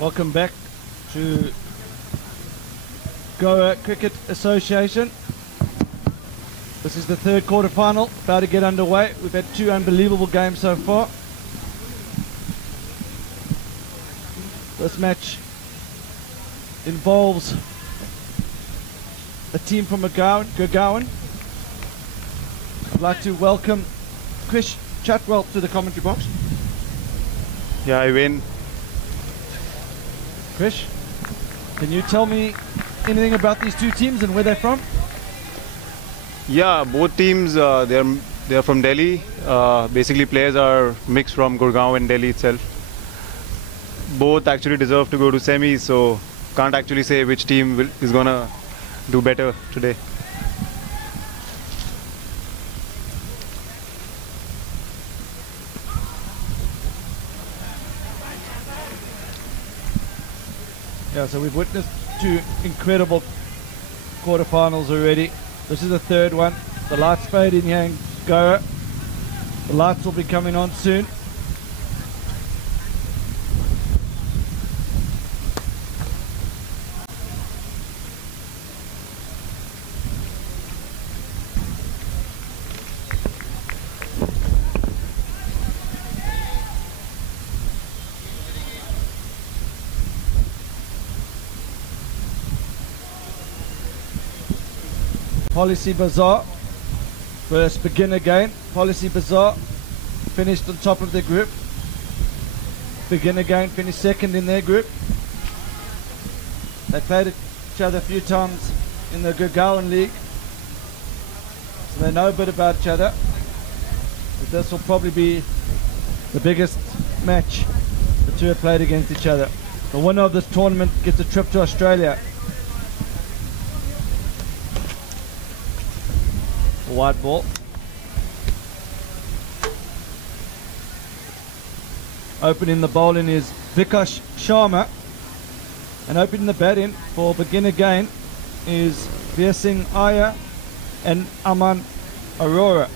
Welcome back to Goa Cricket Association. This is the third quarter final, about to get underway. We've had two unbelievable games so far. This match involves a team from Gurgaon. I'd like to welcome Chris Chatwell to the commentary box. Yeah, I win. Chris, can you tell me anything about these two teams and where they're from? Yeah, both teams they're from Delhi. Basically, players are mixed from Gurgaon and Delhi itself. Both actually deserve to go to semis, so can't actually say which team is gonna do better today. Yeah, so we've witnessed two incredible quarterfinals already. This is the third one. The lights fade in here in Goa. The lights will be coming on soon. Policybazaar versus Begin Again. Policybazaar finished on top of their group. Begin Again finished second in their group. They played each other a few times in the Gurgaon League, so they know a bit about each other. But this will probably be the biggest match the two have played against each other. The winner of this tournament gets a trip to Australia. White ball. Opening the bowling is Vikash Sharma, and opening the batting for Begin Again is Veer Singh Iyer and Aman Arora.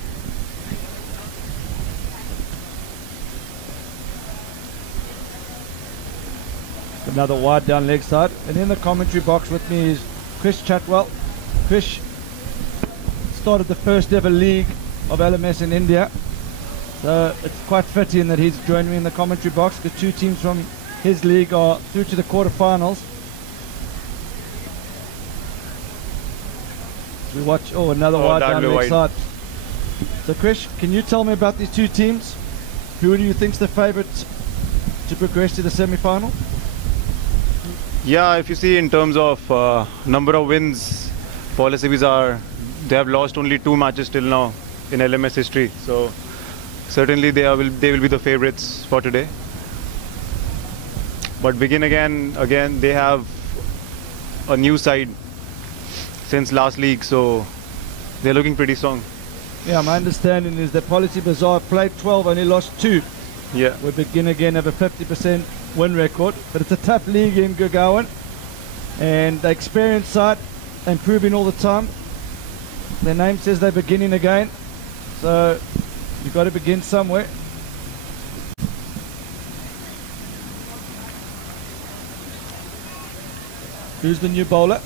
Another wide down leg side, and in the commentary box with me is Chris Chatwell. Chris started the first ever league of LMS in India, so it's quite fitting that he's joined me in the commentary box. The two teams from his league are through to the quarterfinals. We watch another wide down leg side. So Chris, can you tell me about these two teams? Who do you think's the favourites to progress to the semi-final? Yeah, if you see in terms of number of wins, Policybazaar, they have lost only 2 matches till now in LMS history. So certainly they will be the favourites for today. But Begin Again, they have a new side since last league, so they're looking pretty strong. Yeah, my understanding is that Policybazaar played 12, only lost 2. Yeah. We Begin Again have a 50% win record, but it's a tough league in Gurgaon, and the experienced side, they're improving all the time. Their name says they're beginning again, so you've got to begin somewhere. Who's the new bowler?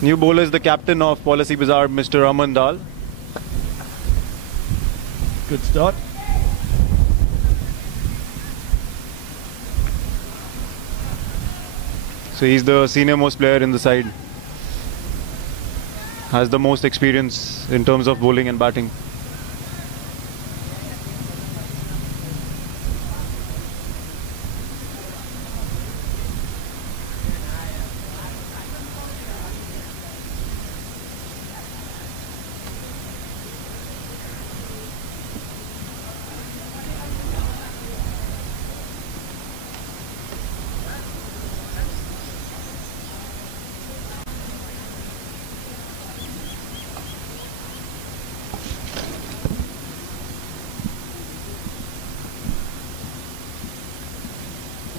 New bowler is the captain of Policybazaar, Mr. Aman Dal. Good start. So he's the senior most player in the side. Has the most experience in terms of bowling and batting.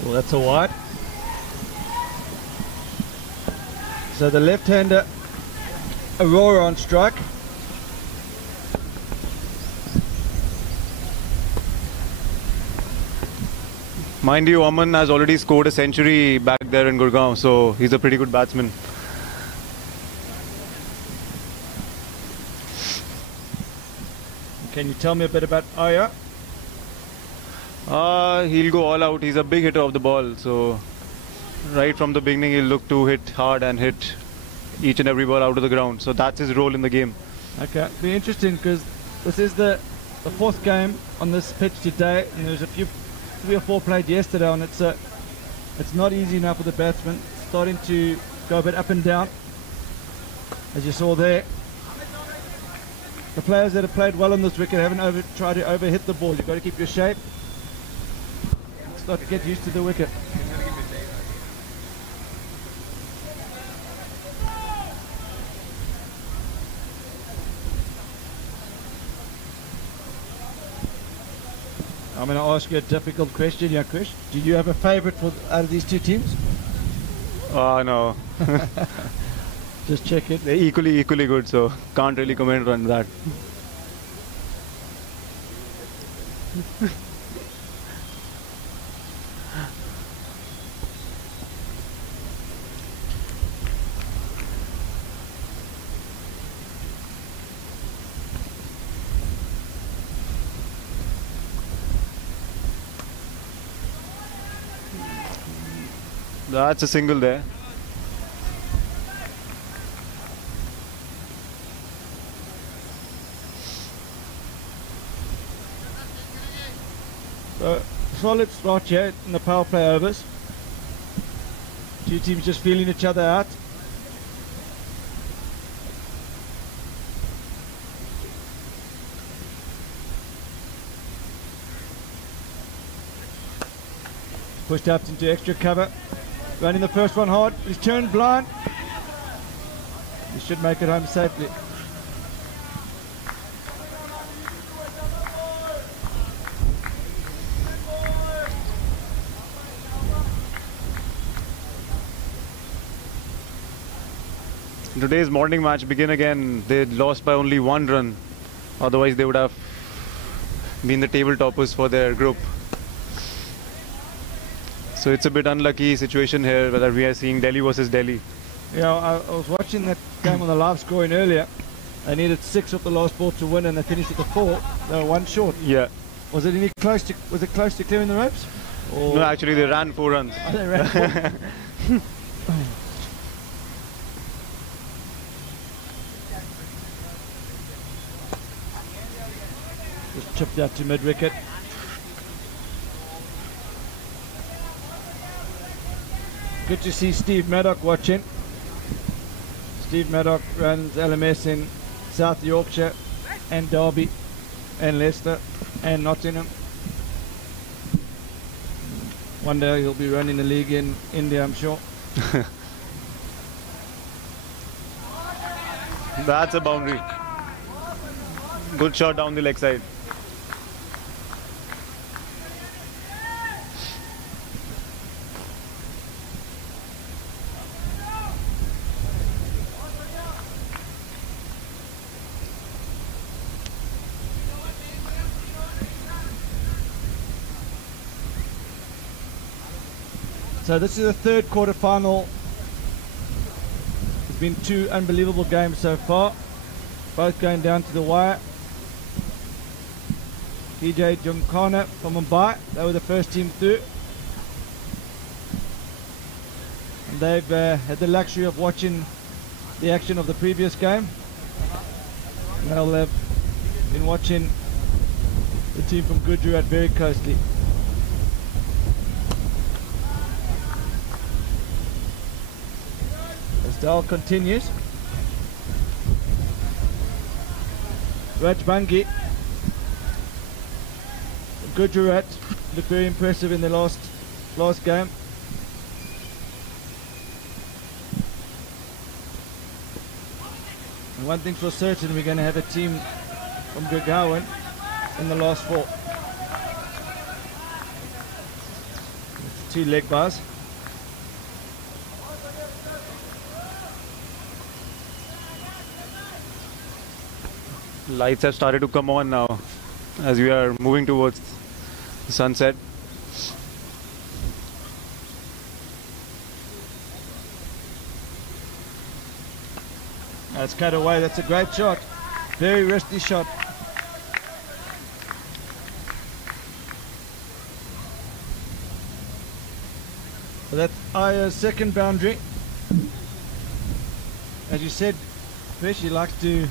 Well, that's a wide. So the left-hander Aurora on strike. Mind you, Aman has already scored a century back there in Gurgaon, so he's a pretty good batsman. Can you tell me a bit about Aya? He'll go all out. He's a big hitter of the ball, so right from the beginning he'll look to hit hard and hit each and every ball out of the ground. So that's his role in the game. Okay, be interesting because this is the fourth game on this pitch today, and there's a few, 3 or 4 played yesterday, and it's not easy now for the batsman. It's starting to go a bit up and down, as you saw there. The players that have played well on this wicket haven't tried to overhit the ball. You've got to keep your shape. Start to get used to the wicket. I'm going to ask you a difficult question here, Krish. Do you have a favourite out of these two teams? No. Just check it. They're equally good, so can't really comment on that. That's a single there. So, solid start here in the power play overs. Two teams just feeling each other out. Pushed out into extra cover. Running the first one hard. He's turned blind. He should make it home safely. Today's morning match begin again. They lost by only 1 run. Otherwise they would have been the table toppers for their group. So it's a bit unlucky situation here whether we are seeing Delhi versus Delhi. Yeah, I was watching that game on the live scoring earlier. They needed 6 off the last ball to win, and they finished at the 4. They were 1 short. Yeah. Was it close to clearing the ropes? Or No, actually they ran 4 runs. Oh, they ran 4. Just chipped out to mid wicket. Good to see Steve Maddock watching. Steve Maddock runs LMS in South Yorkshire and Derby and Leicester and Nottingham. One day he'll be running a league in India, I'm sure. That's a boundary. Good shot down the leg side. So this is the third quarter final. There's been 2 unbelievable games so far, both going down to the wire. PJ Junkana from Mumbai, they were the first team through. And they've had the luxury of watching the action of the previous game. They'll have been watching the team from Gujarat very closely. Dal continues. Raj Bangi, Gujarat, looked very impressive in the last game. And one thing's for certain, we're going to have a team from Gurgaon in the last 4. It's 2 leg bars. Lights have started to come on now as we are moving towards the sunset. That's cut away. That's a great shot. Very risky shot. So that's Aya's second boundary. As you said, Fish, he likes to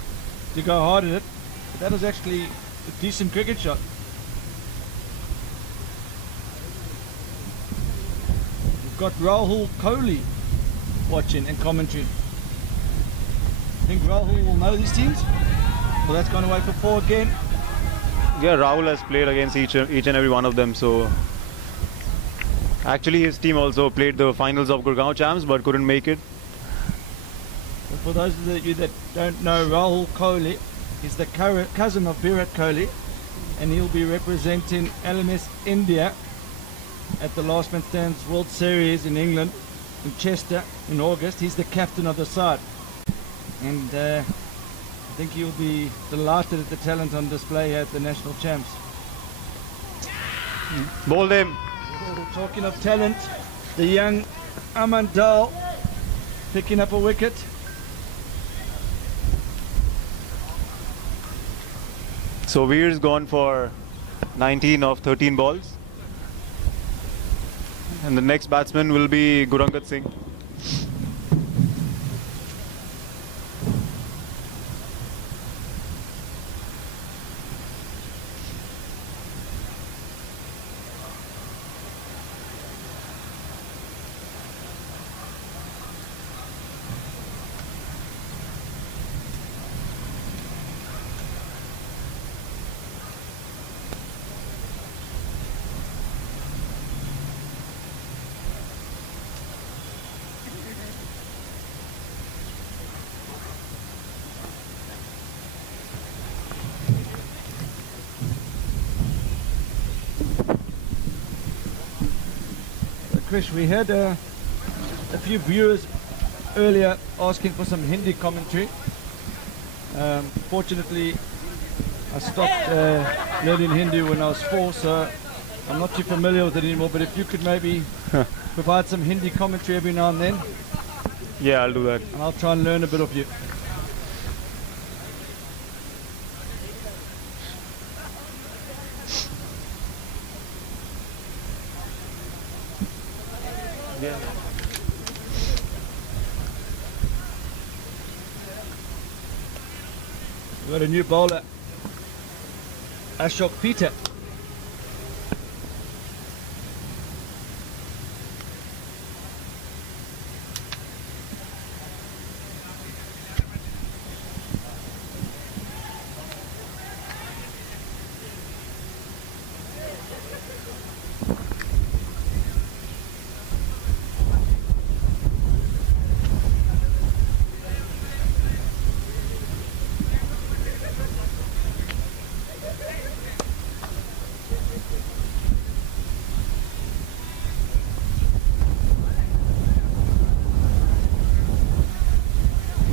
go hard at it. But that was actually a decent cricket shot. We've got Rahul Kohli watching and commentary. I think Rahul will know these teams. Well, that's gone away for 4 again. Yeah, Rahul has played against each and every one of them. So actually, his team also played the finals of Gurgaon Champs, but couldn't make it. But for those of you that don't know, Rahul Kohli is the cousin of Virat Kohli, and he'll be representing LMS India at the Last Man Stands World Series in England, in Chester, in August. He's the captain of the side, and I think he'll be delighted at the talent on display here at the National Champs. Bowled him. Oh, talking of talent, the young Aman Dal picking up a wicket. So Veer's gone for 19 of 13 balls. And the next batsman will be Gurangat Singh. Krish, we had a few viewers earlier asking for some Hindi commentary. Fortunately, I stopped learning Hindi when I was 4, so I'm not too familiar with it anymore. But if you could maybe provide some Hindi commentary every now and then. Yeah, I'll do that. And I'll try and learn a bit of you. Yeah. We've got a new bowler, Ashok Peter.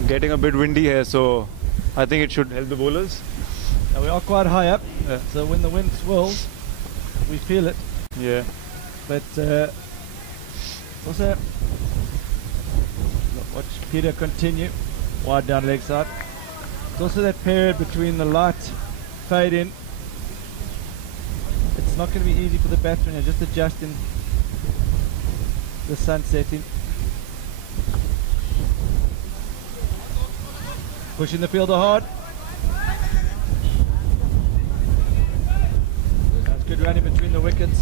Getting a bit windy here, so I think it should help the bowlers. Now we are quite high up, so when the wind swirls, we feel it. Yeah. But also, watch Peter continue, wide down leg side. It's also that period between the light fade in. It's not going to be easy for the batsman, just adjusting the sun setting. Pushing the fielder hard. That's good running between the wickets.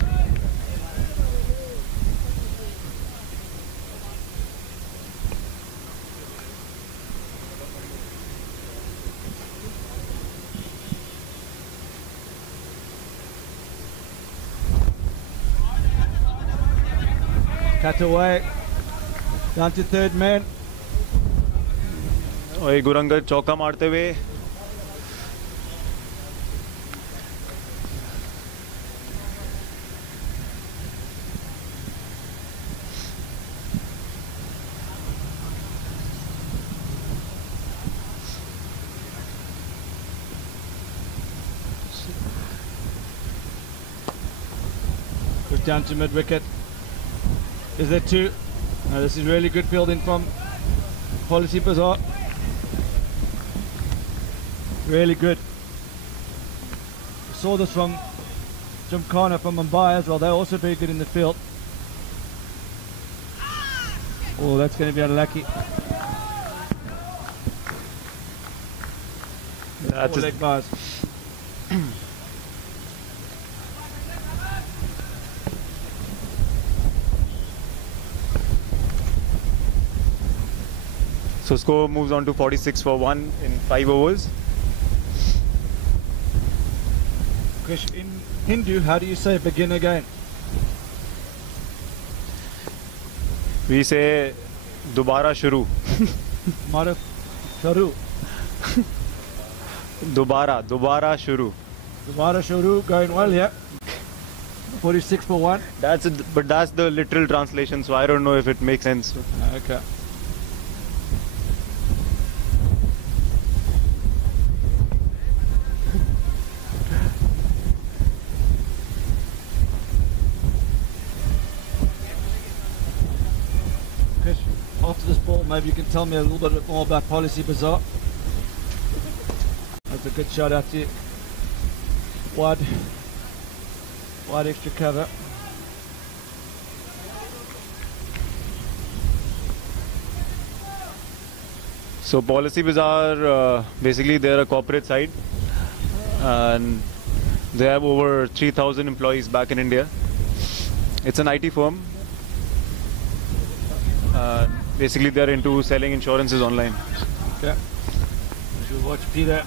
Cut away. Down to third man. और गुरंगत चौका मारते हुए Push down to mid wicket. Is there two? No, this is really good fielding from Policybazaar. Really good. We saw this from Gymkhana from Mumbai as well. They're also very good in the field. Oh, that's going to be unlucky. That's leg bars. So score moves on to 46 for 1 in 5 overs. Krish, in Hindu, how do you say begin again? We say Dobara Shuru. Maruf Sharu. Dobara Shuru. Dobara Sharu going well, yeah. 46 for 1. But that's the literal translation, so I don't know if it makes sense. Okay. Chris, after this ball, maybe you can tell me a little bit more about Policybazaar. That's a good shot out to you. Wide extra cover. So Policybazaar, basically they're a corporate site and they have over 3,000 employees back in India. It's an IT firm. Basically they're into selling insurances online. Okay. We'll watch Peter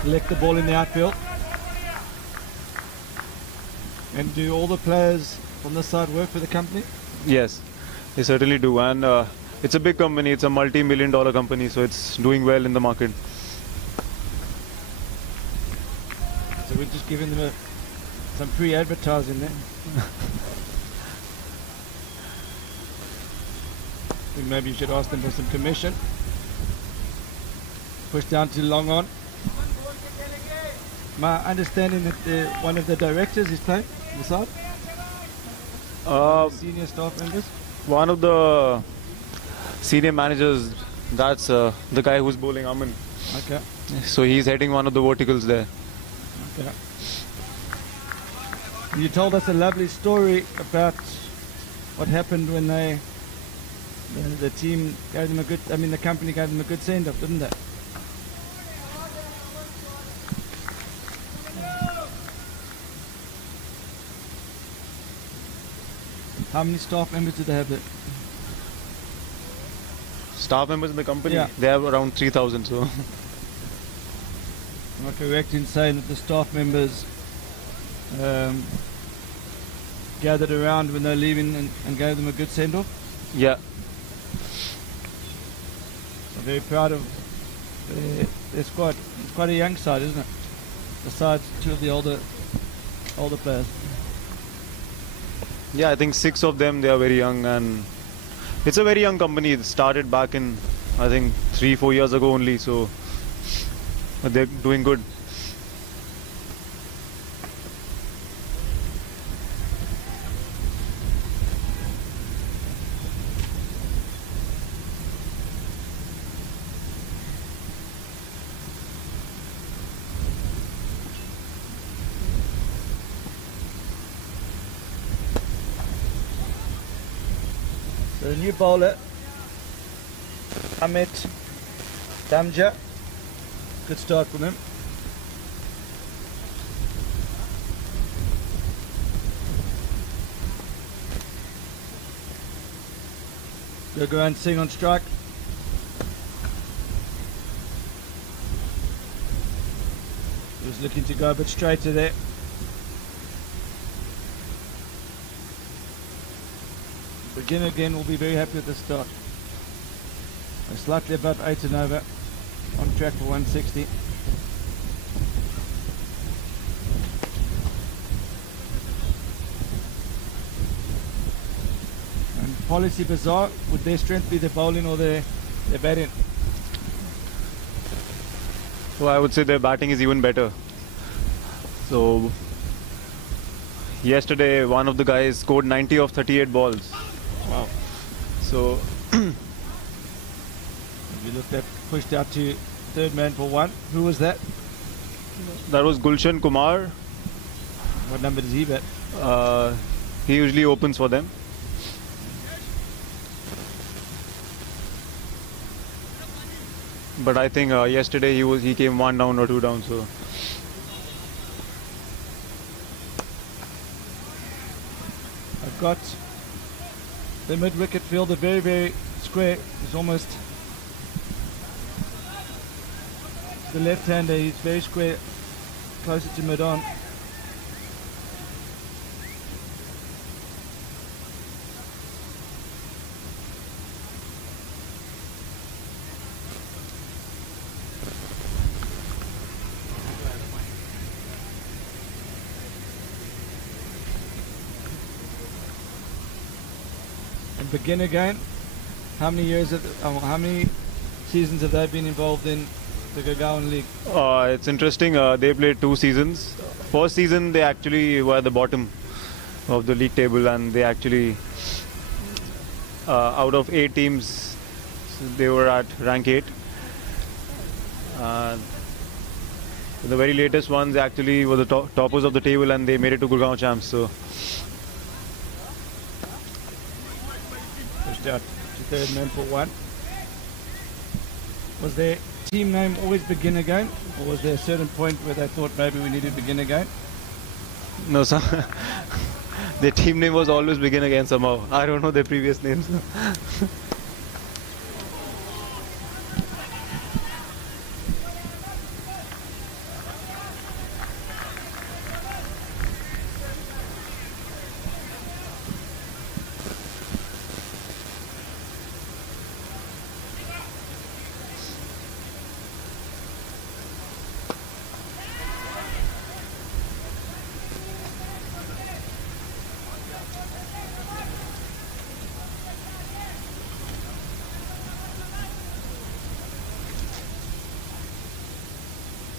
collect the ball in the outfield. And do all the players from this side work for the company? Yes, they certainly do. And it's a big company. It's a multi-million-dollar company, so it's doing well in the market. So we're just giving them some free advertising there. I think maybe you should ask them for some commission. Push down to long on. My understanding that one of the directors is playing on the side? Senior staff members? One of the senior managers, that's the guy who's bowling Aman. Okay. So he's heading one of the verticals there. Okay. You told us a lovely story about what happened when the team gave them the company gave them a good send-off, didn't they? How many staff members do they have there? Staff members in the company? Yeah. They have around 3,000. So Am I correct in saying that the staff members gathered around when they're leaving and gave them a good send-off? yeah. So very proud of their squad. It's quite a young side, isn't it? Besides two of the older players. Yeah, I think 6 of them, they are very young, and it's a very young company. It started back in, I think, 3-4 years ago only, so they're doing good. So the new bowler, Amit Damja. Good start from him. Gurgaran Singh on strike. He was looking to go a bit straighter there. Beginner again will be very happy with the start. They're slightly above 8 and over, on track for 160. And Policybazaar, would their strength be their bowling or their batting? So I would say their batting is even better. So yesterday, one of the guys scored 90 of 38 balls. Wow. So If you looked at pushed out to third man for one. Who was that? That was Gulshan Kumar. What number does he bat? He usually opens for them. But I think yesterday he came 1 down or 2 down, so. I've got the mid-wicket fielder very, very square. He's almost the left-hander. He's very square, closer to mid-on. And begin again. How many years? How many seasons have they been involved in the Gurgaon League? It's interesting. They played 2 seasons. First season they actually were at the bottom of the league table, and they actually out of 8 teams they were at rank 8. The very latest ones actually were the toppers of the table, and they made it to Gurgaon champs. So pushed out to third man for one. Was their team name always Begin Again, or was there a certain point where they thought maybe we need to begin again? no, sir. Their team name was always Begin Again somehow. I don't know their previous names.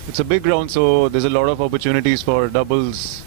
It's a big ground, so there's a lot of opportunities for doubles.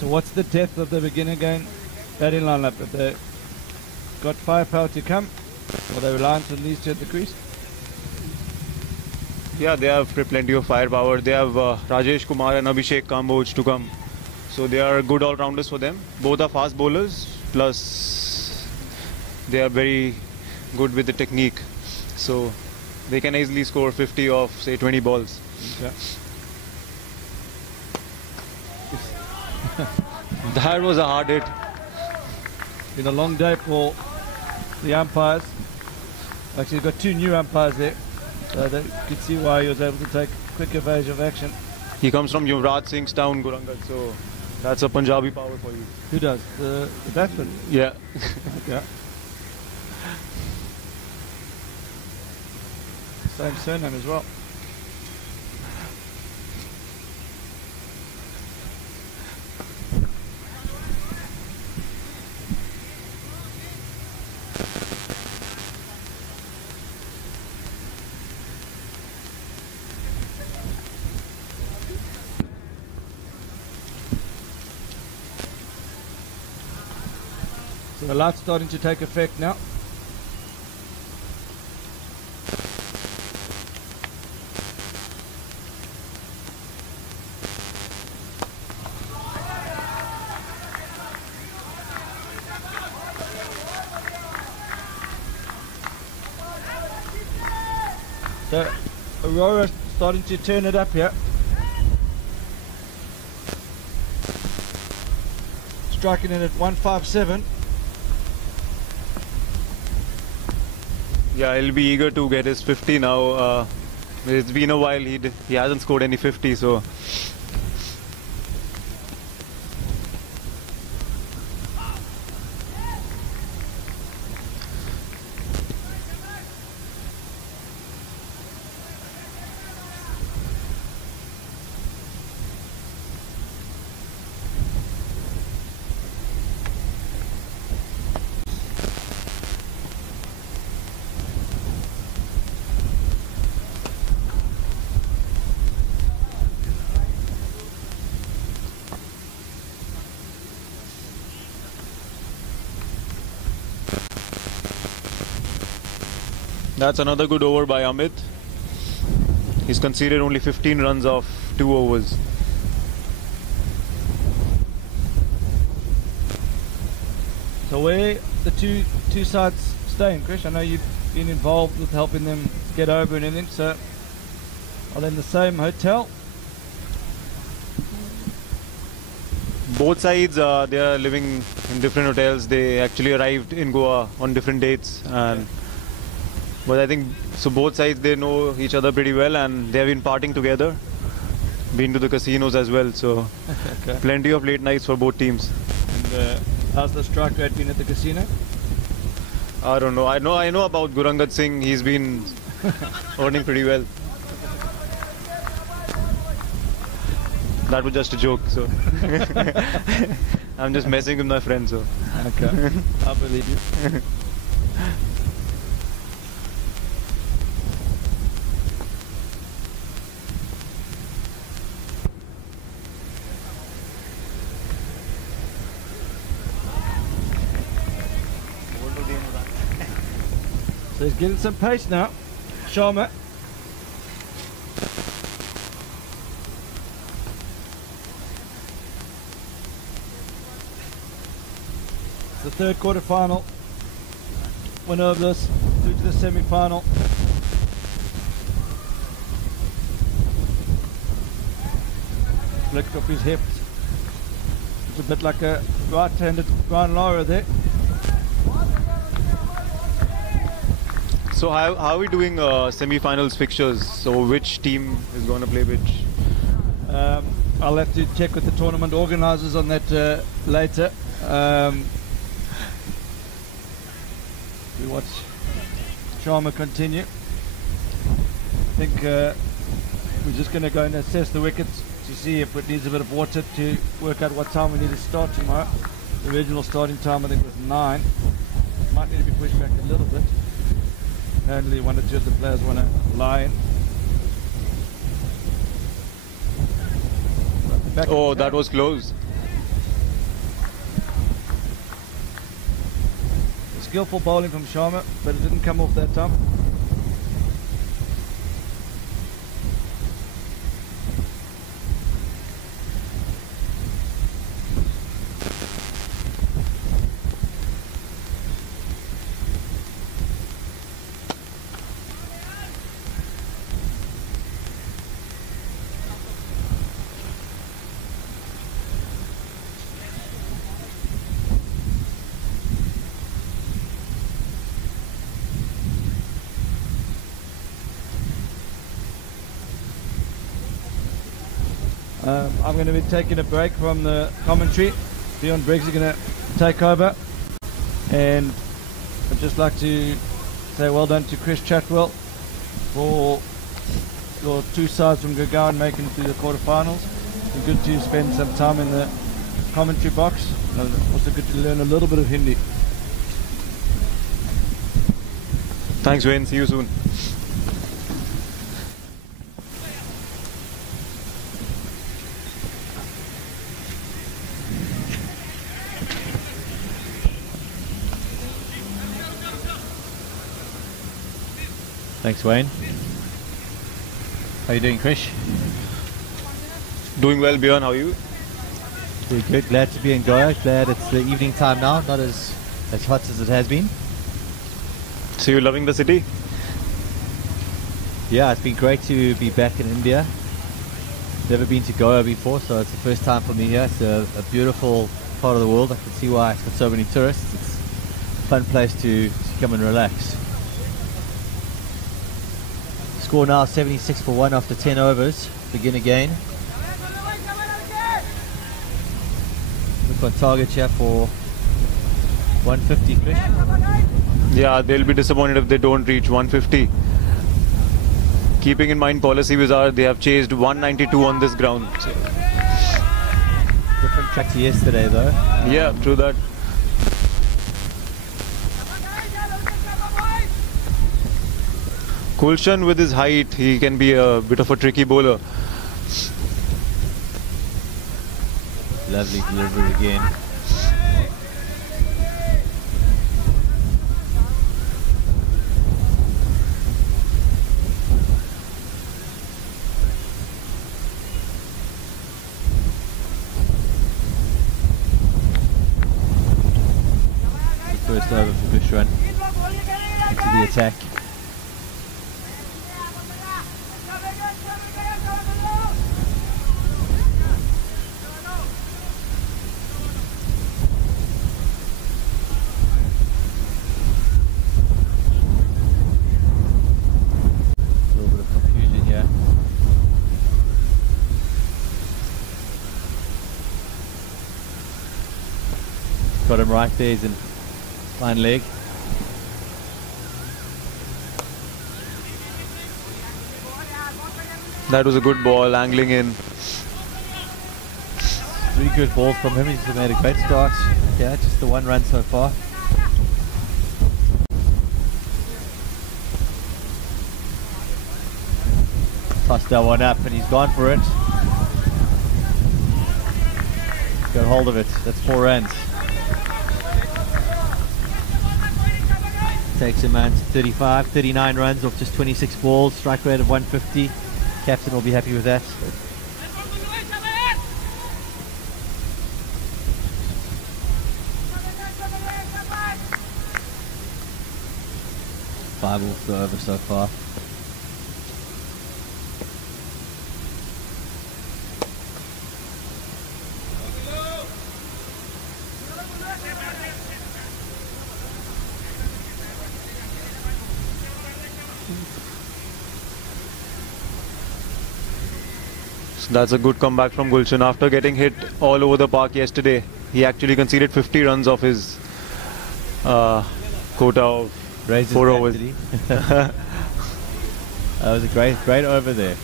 So what's the depth of the Begin Again batting lineup? Have they got firepower to come, or they reliant on these two at the crease? Yeah, they have plenty of firepower. They have Rajesh Kumar and Abhishek Kamboj to come. So they are good all-rounders for them. Both are fast bowlers, plus they are very good with the technique. So they can easily score 50 off, say, 20 balls. Okay. That was a hard hit. Been a long day for the umpires. Actually, we've got 2 new umpires there, so they could see why he was able to take quick evasion of action. He comes from Yuvraj Singh's town, Gurangat, so that's a Punjabi power for you. Who does? The batsman? Yeah. Okay. Same surname as well. So the light's starting to take effect now. So Aurora starting to turn it up here. Striking in at 157. Yeah, he'll be eager to get his 50 now. It's been a while. He hasn't scored any 50, so. That's another good over by Amit. He's conceded only 15 runs off 2 overs. So where the two sides staying, Chris? I know you've been involved with helping them get over and everything. So are they in the same hotel? Both sides, they are living in different hotels. They actually arrived in Goa on different dates, and but I think so. Both sides, they know each other pretty well, and they have been partying together. Been to the casinos as well, so Okay. plenty of late nights for both teams. And how's the strike rate been at the casino? I don't know. I know about Gurangad Singh. He's been earning pretty well. That was just a joke, so I'm just messing with my friend. So Okay, I believe you. So he's getting some pace now. Sharma. The third quarter final. Winner of this through to the semi-final. Flicked off his hips. It's a bit like a right-handed Brian Lara there. So how are we doing semi-finals fixtures? So which team is going to play which? I'll have to check with the tournament organisers on that later. We watch Sharma continue. I think we're just going to go and assess the wickets to see if it needs a bit of water to work out what time we need to start tomorrow. The original starting time I think was 9. Might need to be pushed back a little bit. Apparently one or two of the players want to lie in. Oh, that was close. Skillful bowling from Sharma, but it didn't come off that time. I'm going to be taking a break from the commentary. Dion Briggs is going to take over. And I'd just like to say well done to Chris Chatwell for your two sides from Gurgaon making it through the quarterfinals. It's good to spend some time in the commentary box. And also good to learn a little bit of Hindi. Thanks, Wayne. See you soon. Thanks, Wayne. How you doing, Krish? Doing well, Björn. How are you? Doing good. Glad to be in Goa. Glad it's the evening time now, not as hot as it has been. So you're loving the city? Yeah, it's been great to be back in India. Never been to Goa before, so it's the first time for me here. It's a beautiful part of the world. I can see why it's got so many tourists. It's a fun place to come and relax. Score now 76 for 1 after 10 overs. Begin again. Look on target here for 150, Krish. Yeah, they'll be disappointed if they don't reach 150. Keeping in mind Policybazaar, they have chased 192 on this ground. So. Different track to yesterday though. Yeah, true that. Gulshan with his height, he can be a bit of a tricky bowler. Lovely delivery again. First over for Bushran into the attack. A little bit of confusion here. Got him right there, he's in fine leg. That was a good ball, angling in. 3 good balls from him, he's made a great start. Yeah, just the 1 run so far. Tossed that one up and he's gone for it. Got hold of it, that's 4 runs. Takes a man to 35, 39 runs off just 26 balls, strike rate of 150. Captain will be happy with that. 5 off the over so far. So that's a good comeback from Gulshan. After getting hit all over the park yesterday, he actually conceded 50 runs off his quota of Raises 4 overs. that was a great over there.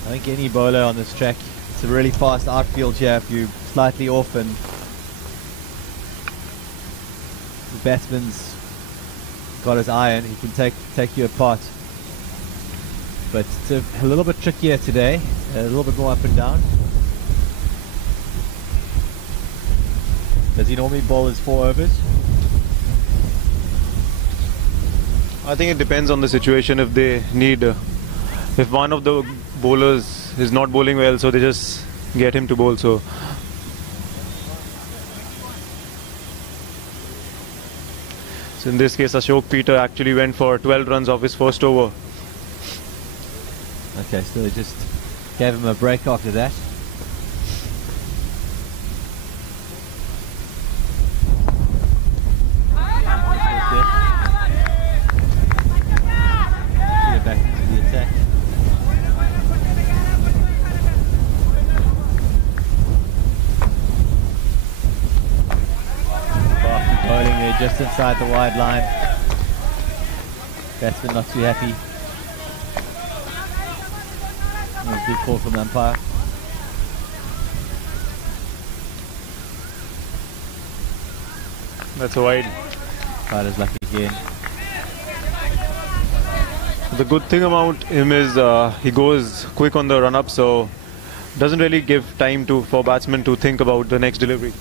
I think any bowler on this track, it's a really fast outfield here. If you're slightly off and the batsman's got his iron, he can take you apart. But it's a little bit trickier today, a little bit more up and down. Does he normally bowl his 4 overs? I think it depends on the situation. If they need, if one of the bowlers is not bowling well, so they just get him to bowl. So in this case, Ashok Peter actually went for 12 runs off his first over. Okay, so they just gave him a break after that. Get back into the attack. Barkley bowling there just inside the wide line. Batsman not too happy. Good call from the umpire. That's a wide. Fighter's lucky again. The good thing about him is he goes quick on the run-up, so doesn't really give time for batsmen to think about the next delivery.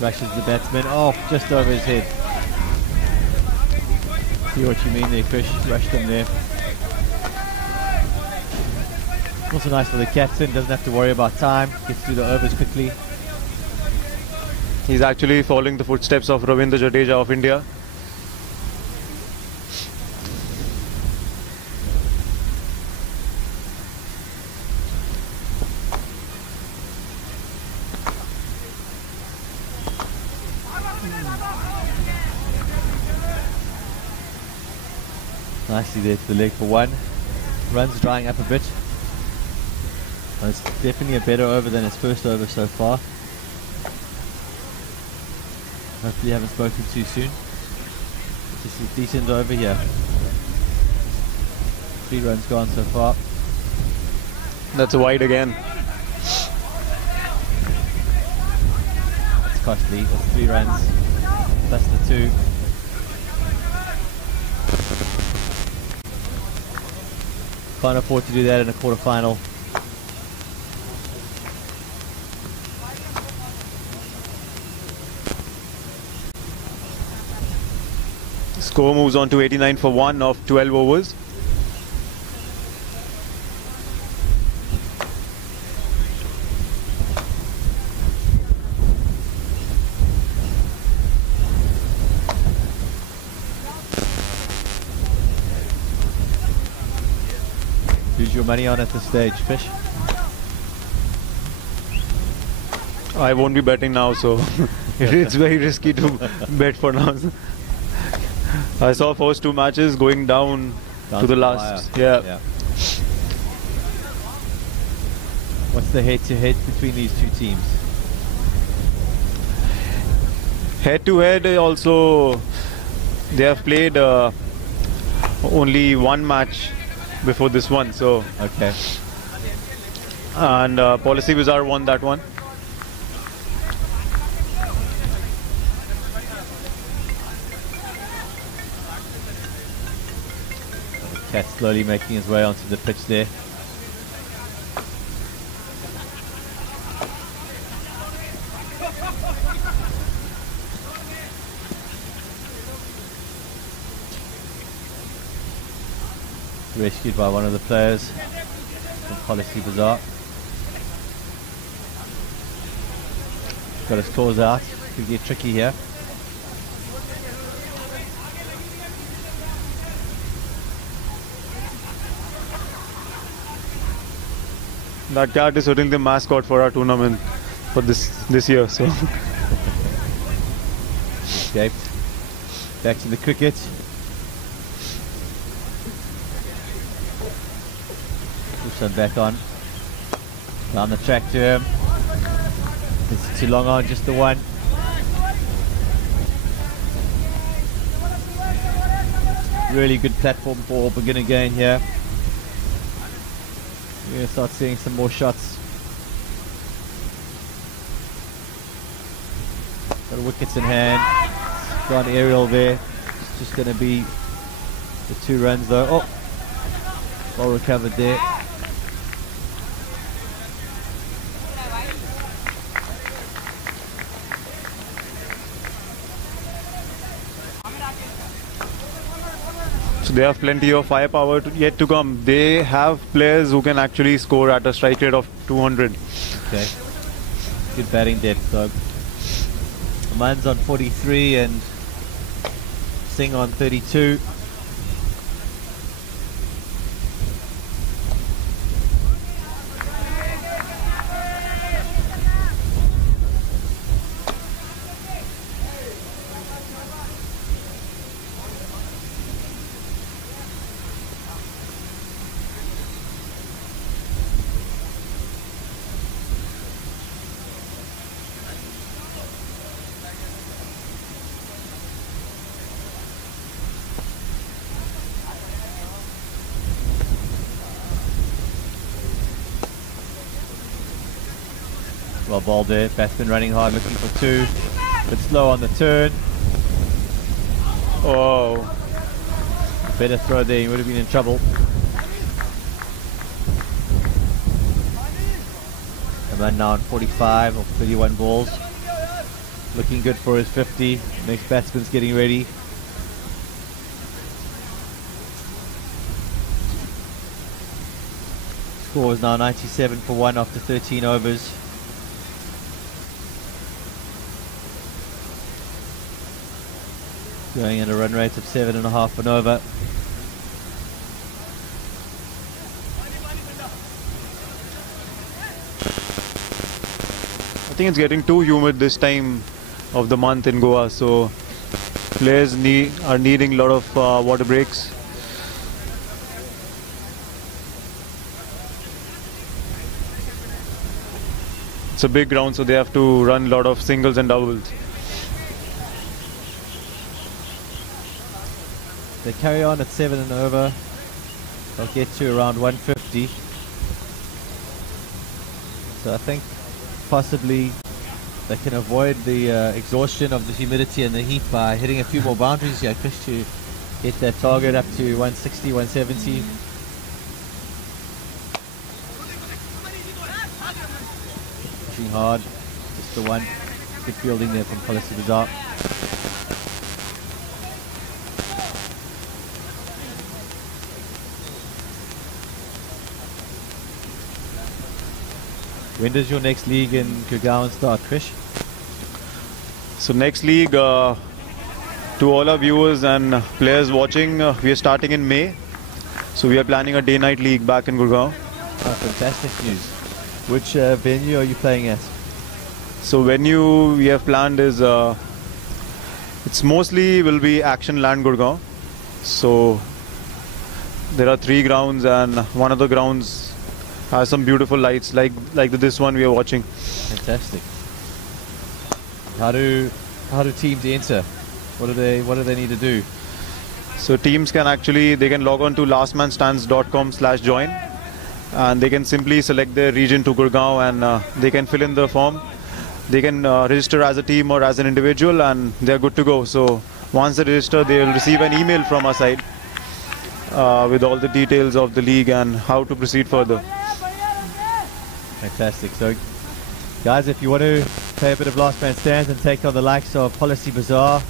Rushes the batsman off just over his head. See what you mean there, Krish. Rushed him there. Also nice for the captain, doesn't have to worry about time, gets through the overs quickly. He's actually following the footsteps of Ravindra Jadeja of India. Nicely there to the leg for one. Runs drying up a bit. Well, it's definitely a better over than his first over so far. Hopefully I haven't spoken too soon. This is a decent over here. 3 runs gone so far. That's a wide again. It's costly. That's 3 runs. Plus the 2. Can't afford to do that in a quarter-final. Score moves on to 89 for 1 of 12 overs. Who's your money on at this stage, Fish? I won't be betting now, so it's very risky to bet for now. I saw first 2 matches going down to the last. Yeah. What's the head-to-head between these 2 teams? Head-to-head also, they have played only 1 match before this one. So okay. And Policybazaar won that one. Cat slowly making his way onto the pitch there. Rescued by one of the players from Policybazaar. Got his claws out. Could get tricky here. That cat is certainly the mascot for our tournament for this year. So escaped. Back to the cricket. Push back on. Down the track to him. It's too long on, just the one. Really good platform for beginner game here. We're going to start seeing some more shots. Got wickets in hand. Gone aerial there. It's just going to be the 2 runs though. Oh, well recovered there. So they have plenty of firepower yet to come. They have players who can actually score at a strike rate of 200. Okay. Good batting depth though. Man's on 43 and Singh on 32. Well balled there. Batsman running hard, looking for 2. But slow on the turn. Oh. Better throw there, he would have been in trouble. A man now on 45 or 31 balls. Looking good for his 50. Next batsman's getting ready. Score is now 97 for 1 after 13 overs. Going at a run rate of 7.5 and over. I think it's getting too humid this time of the month in Goa, so players are needing a lot of water breaks. It's a big ground, so they have to run a lot of singles and doubles. They carry on at 7 and over. They'll get to around 150. So I think possibly they can avoid the exhaustion of the humidity and the heat by hitting a few more boundaries here, Chris, to get that target up to 160, 170. Pushing hard, just the one. Good fielding there from Policybazaar. When does your next league in Gurgaon start, Krish? So next league, to all our viewers and players watching, we are starting in May. So we are planning a day-night league back in Gurgaon. Oh, fantastic news. Which venue are you playing at? So venue we have planned is, it's mostly will be Action Land Gurgaon. So there are 3 grounds, and one of the grounds has some beautiful lights like this one we are watching. Fantastic. How do teams enter? What do they need to do? So teams can actually, they can log on to lastmanstands.com/join, and they can simply select their region to Gurgaon, and they can fill in the form. They can register as a team or as an individual, and they're good to go. So once they register, they will receive an email from our side with all the details of the league and how to proceed further. Fantastic. So guys, if you want to play a bit of last man stands and take on the likes of Policybazaar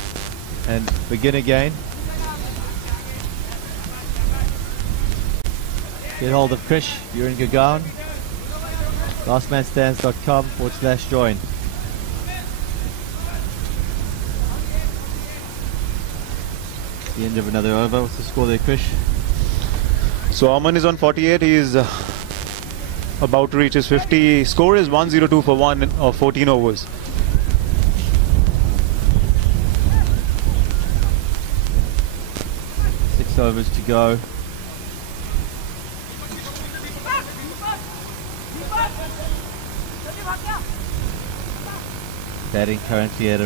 and begin again, get hold of Krish. You're in Gurgaon. lastmanstands.com/join. The end of another over. What's the score there, Krish? So Aman is on 48. He is about to reach his 50. Score is 102 for 1 of 14 overs. Six overs to go. Batting currently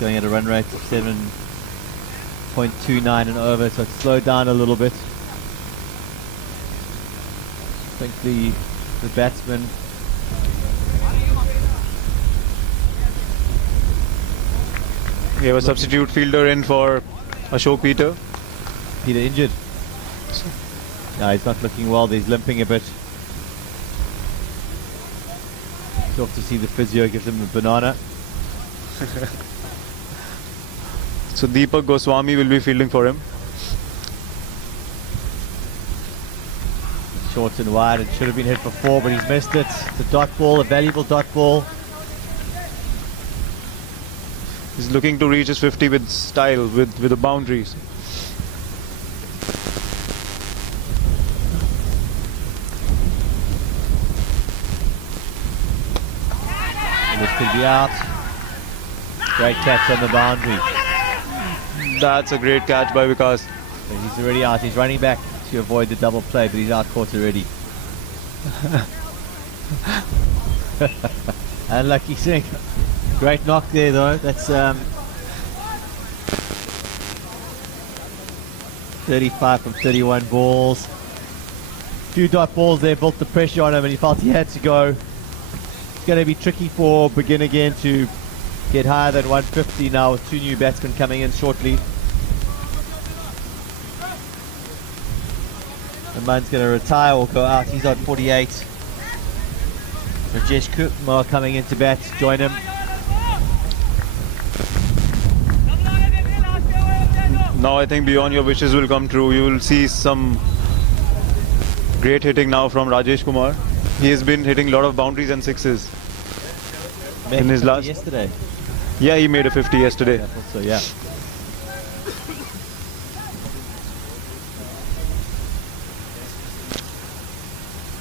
going at a run rate of 7.29 and over, so it's slowed down a little bit. I think the batsman We have a substitute fielder in for Ashok Peter. Peter injured. No, he's not looking well. He's limping a bit. It's off to see the physio, gives him a banana. So Deepak Goswami will be fielding for him. Short and wide. It should have been hit before, but he's missed it. It's a dot ball, a valuable dot ball. He's looking to reach his 50 with style, with the boundaries. And this could be out. Great catch on the boundary. That's a great catch by Vikas. But he's already out. He's running back to avoid the double play, but he's out caught already. Unlucky Singh. Great knock there though. That's 35 from 31 balls. Few dot balls there built the pressure on him, and he felt he had to go. It's going to be tricky for Begin Again to get higher than 150 now with 2 new batsmen coming in shortly. And Man's going to retire or go out. He's on 48. Rajesh Kumar coming in to bat to join him. Now I think beyond your wishes will come true. You will see some great hitting now from Rajesh Kumar. He has been hitting a lot of boundaries and sixes in his last. Yesterday. Yeah, he made a 50 yesterday. I thought so, yeah.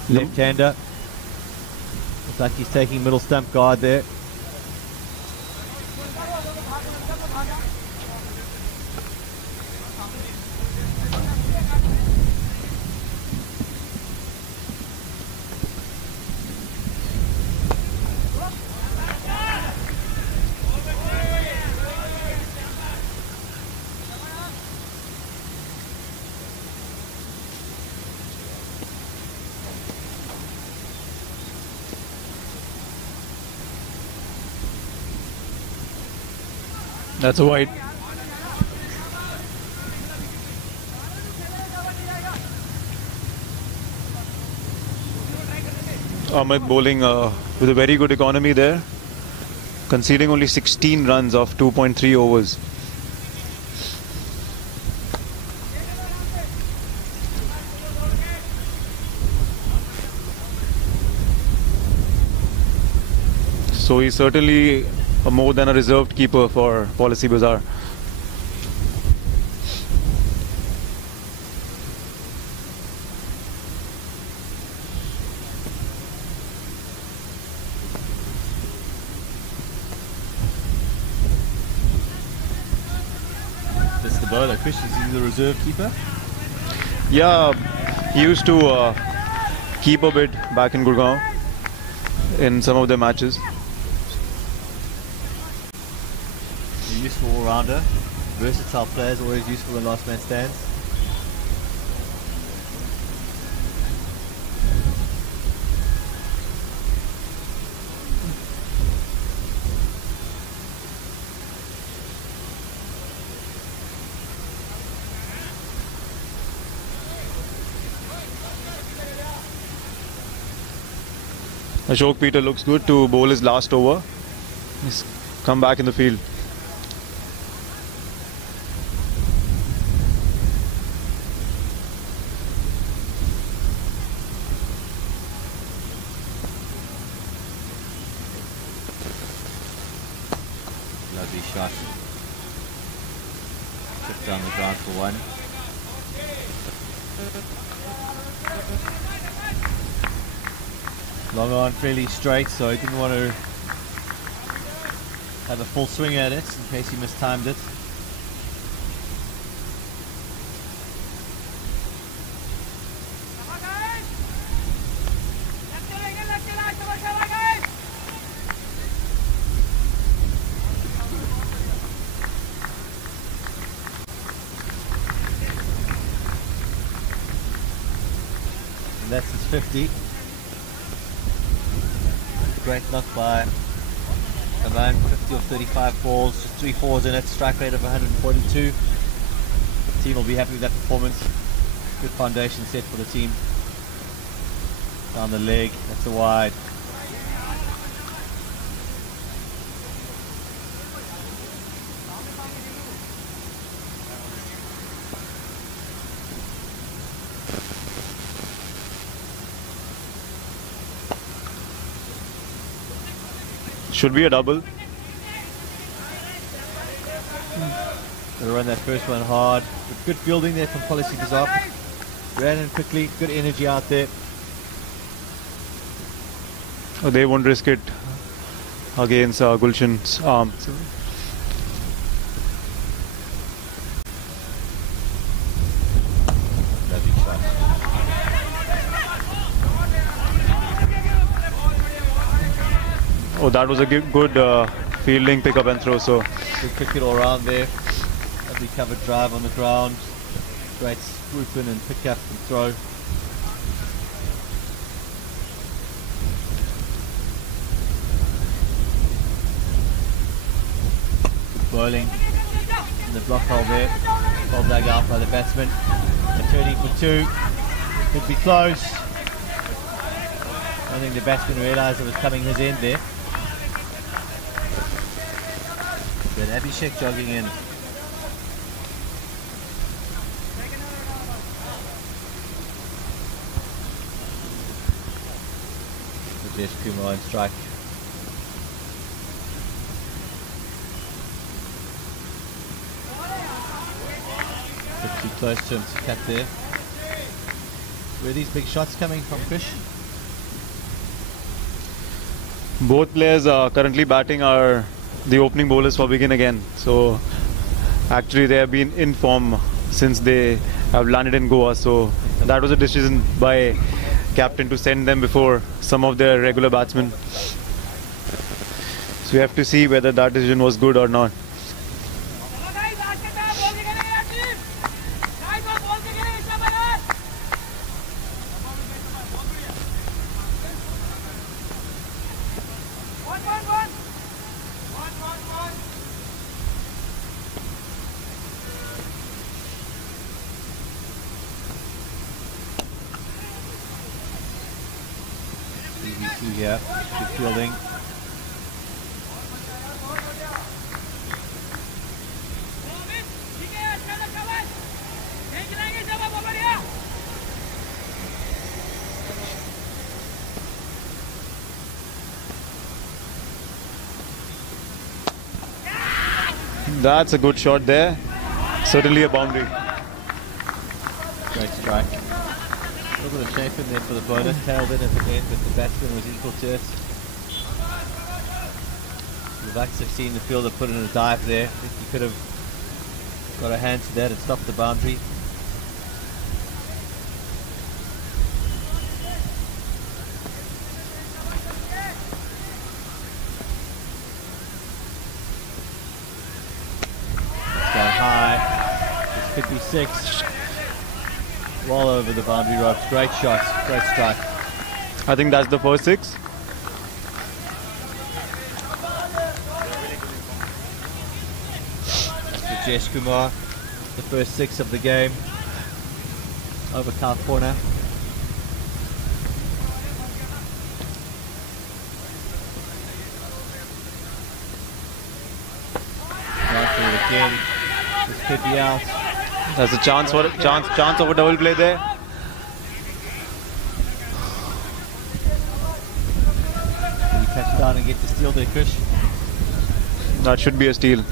Left-hander. Looks like he's taking middle stump guard there. That's a wide. Ahmed bowling with a very good economy there, conceding only 16 runs off 2.3 overs. So he's certainly more than a reserved keeper for Policybazaar. This is the bowler. Chris, is he the reserve keeper? Yeah, he used to keep a bit back in Gurgaon in some of their matches. A useful all-rounder. Versatile players, always useful in last man stands. Ashok Peter looks good to bowl his last over. He's come back in the field. Lovely shot. Took down the ground for one. Long on, fairly straight, so he didn't want to have a full swing at it in case he mistimed it. And that's his 50. Great knock by a man, 50 of 35 balls, just 3 fours in it, strike rate of 142. The team will be happy with that performance. Good foundation set for the team. Down the leg, that's a wide. Should be a double. Gonna run that first one hard. Good fielding there from Policybazaar. Ran in quickly, good energy out there. They won't risk it against Gulshan's arm. Lovely shot. Oh, that was a good fielding pickup and throw. So Good cricket all around there. Lovely covered drive on the ground. Great swoop in and pick up and throw. Good bowling in the block hole there. Well dug out by the batsman. They're turning for two. Could be close. I think the batsman realised it was coming his end there. But Abhishek jogging in. There's Kumar on strike. Bit too close to him to cut there. Where are these big shots coming from, Krish? both players are currently batting are the opening bowlers for Begin Again. So actually they have been in form since they have landed in Goa. So that was a decision by captain to send them before some of their regular batsmen. So we have to see whether that decision was good or not. here. Good fielding. That's a good shot there. Certainly a boundary. Great strike. A little bit of shape in there for the bowler. Tailed in at the end, but the batsman was equal to it. The Bucks have seen the fielder put in a dive there. I think he could have got a hand to that and stopped the boundary. It's gone high. This could be 6. Well over the boundary ropes. Great shot. Great strike. I think that's the first 6. Jesh Kumar, the first 6 of the game over Cal corner. Again, this could be out. There's a chance for chance of a double play there. Can you touch down and get the steal there, Krish? That should be a steal.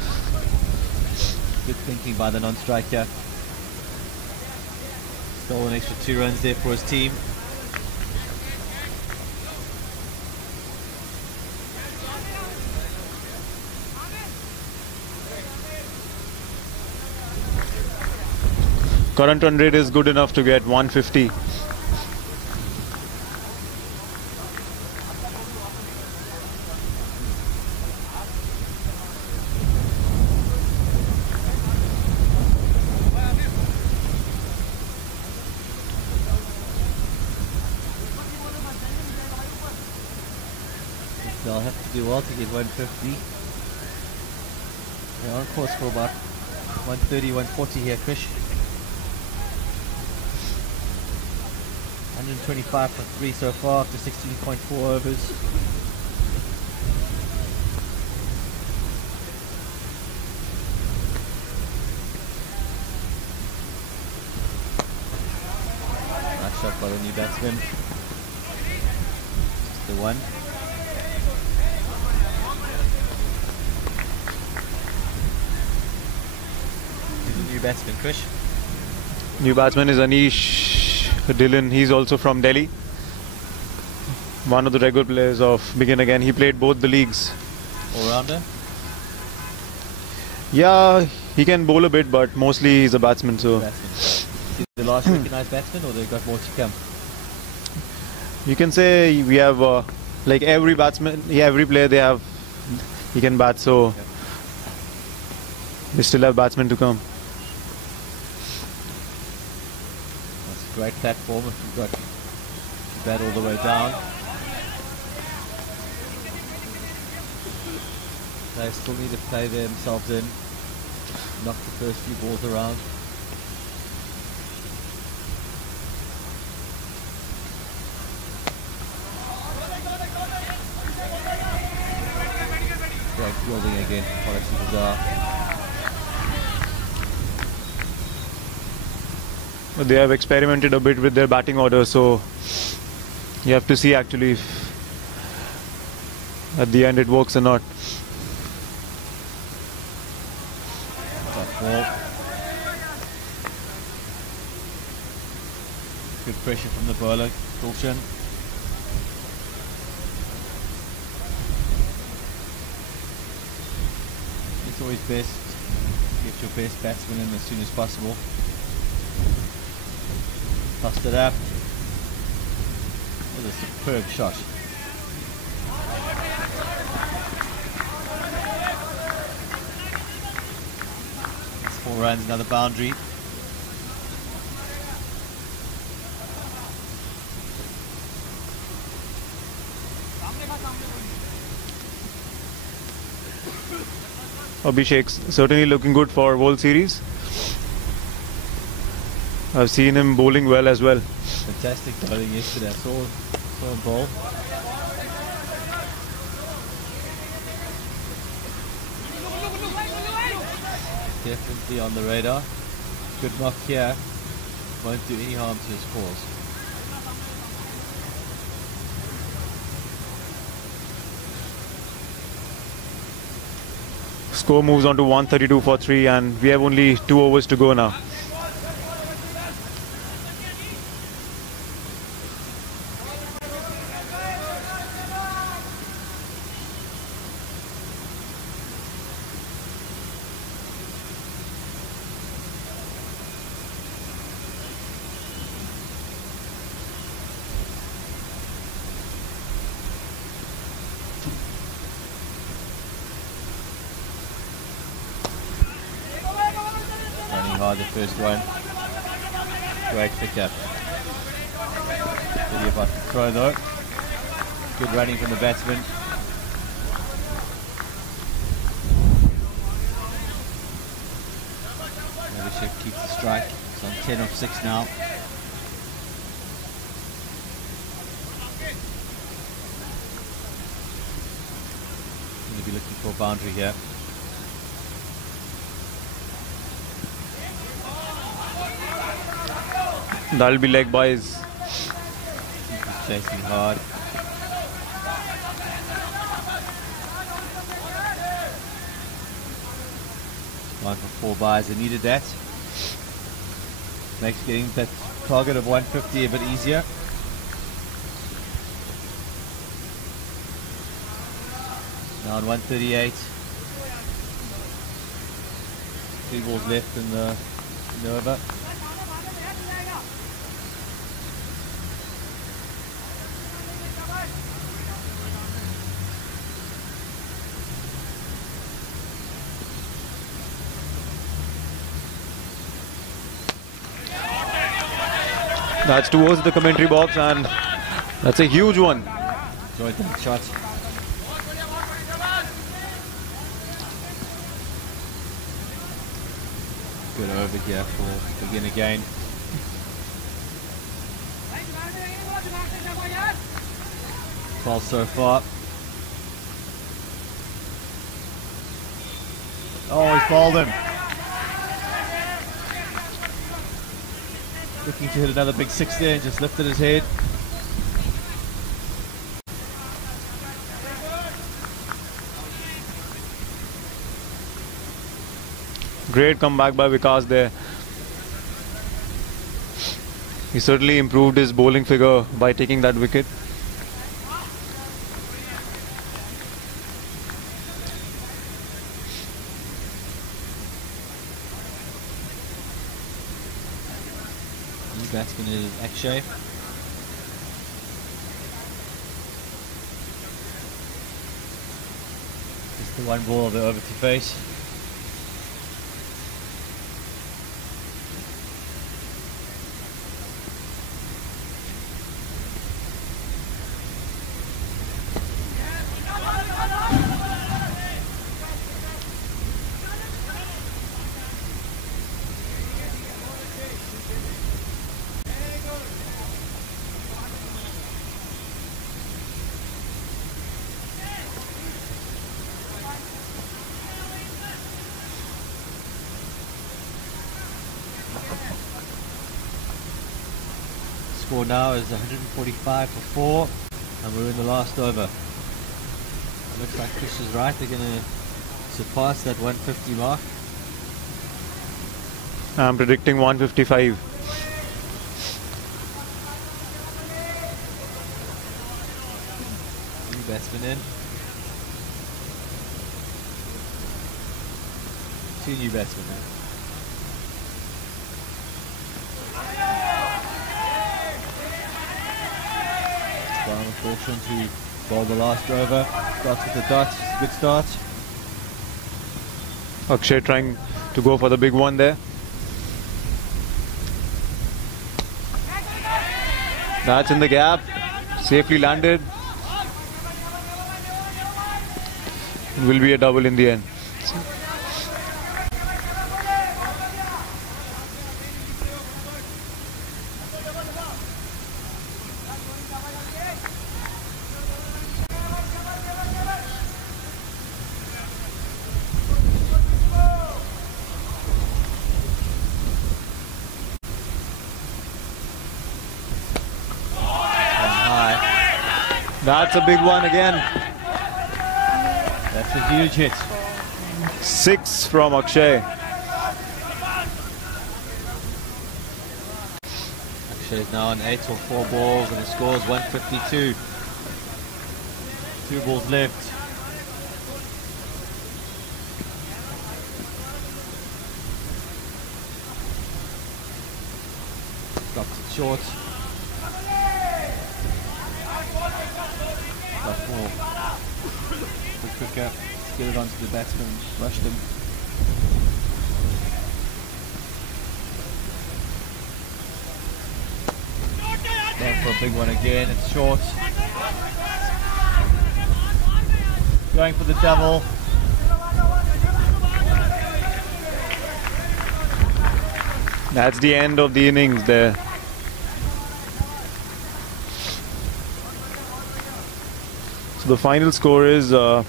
Good thinking by the non-striker. Stole an extra 2 runs there for his team. Current run rate is good enough to get 150. They'll have to do well to get 150. They're on course for about 130, 140 here, Krish. 125 for 3 so far after 16.4 overs. Nice shot by the new batsman. Just the one. New batsman, Krish. New batsman is Anish Dillon. He's also from Delhi. One of the regular players of Begin Again. He played both the leagues. All-rounder? Yeah, he can bowl a bit, but mostly he's a batsman. So Batsman. Is he the last recognised batsman, or they've got more to come? you can say we have like every batsman, every player they have, he can bat. So we still have batsmen to come. Great platform if you've got the bat all the way down. They still need to play themselves in, knock the first few balls around. Great fielding again, Policybazaar. They have experimented a bit with their batting order, so you have to see actually if at the end it works or not. Ball. Good pressure from the bowler, Gulshan. It's always best to get your best batsman in as soon as possible. Tossed it up. What a superb shot. It's 4 runs, another boundary. Abhishek's certainly looking good for World Series. I've seen him bowling well as well. Fantastic bowling yesterday. I saw him bowl. Definitely on the radar. Good knock here. Won't do any harm to his cause. Score moves on to 132 for 3, and we have only 2 overs to go now. The first one. Great pickup. Really about to throw though. Good running from the batsman. Abhishek keeps the strike. It's on 10 of 6 now. Going to be looking for a boundary here. That'll be leg boys. Chasing hard. One for 4 buys. They needed that. Makes getting that target of 150 a bit easier. Now on 138. 3 balls left in the over. That's towards the commentary box, and that's a huge one. Enjoyed that shot. Good over here for begin again. Ball so far. Oh, he's bowled him. Looking to hit another big 6 there and just lifted his head. Great comeback by Vikas there. He certainly improved his bowling figure by taking that wicket. Batsman is Akshay. Just the one ball of the over to face. Score now is 145 for 4, and we're in the last over. Looks like Chris is right, they're going to surpass that 150 mark. I'm predicting 155. New batsmen in. 2 new batsmen now. Down caution to bowl the last over. Starts with the dot. Good start. Akshay trying to go for the big one there. That's in the gap. Safely landed. It will be a double in the end. That's a big one again. That's a huge hit. 6 from Akshay. Akshay is now on 8 or 4 balls and the score is 152. 2 balls left. Drops it short. Got more. Bit quicker. Get it onto the batsman. Rushed him. Going for a big one again. It's short. Going for the double. That's the end of the innings there. So the final score is I'll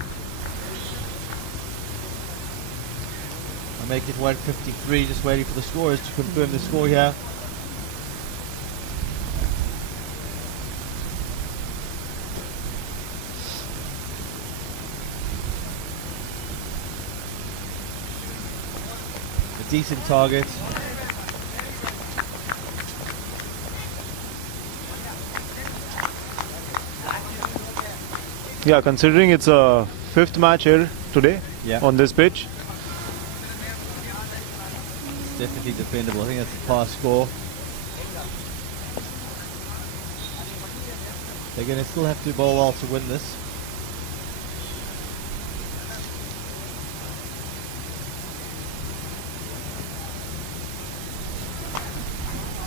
make it 153. Just waiting for the scorers to confirm the score here. A decent target. yeah, considering it's a 5th match here today on this pitch. It's definitely defendable. I think that's a pass score. They're going to still have to bowl well to win this.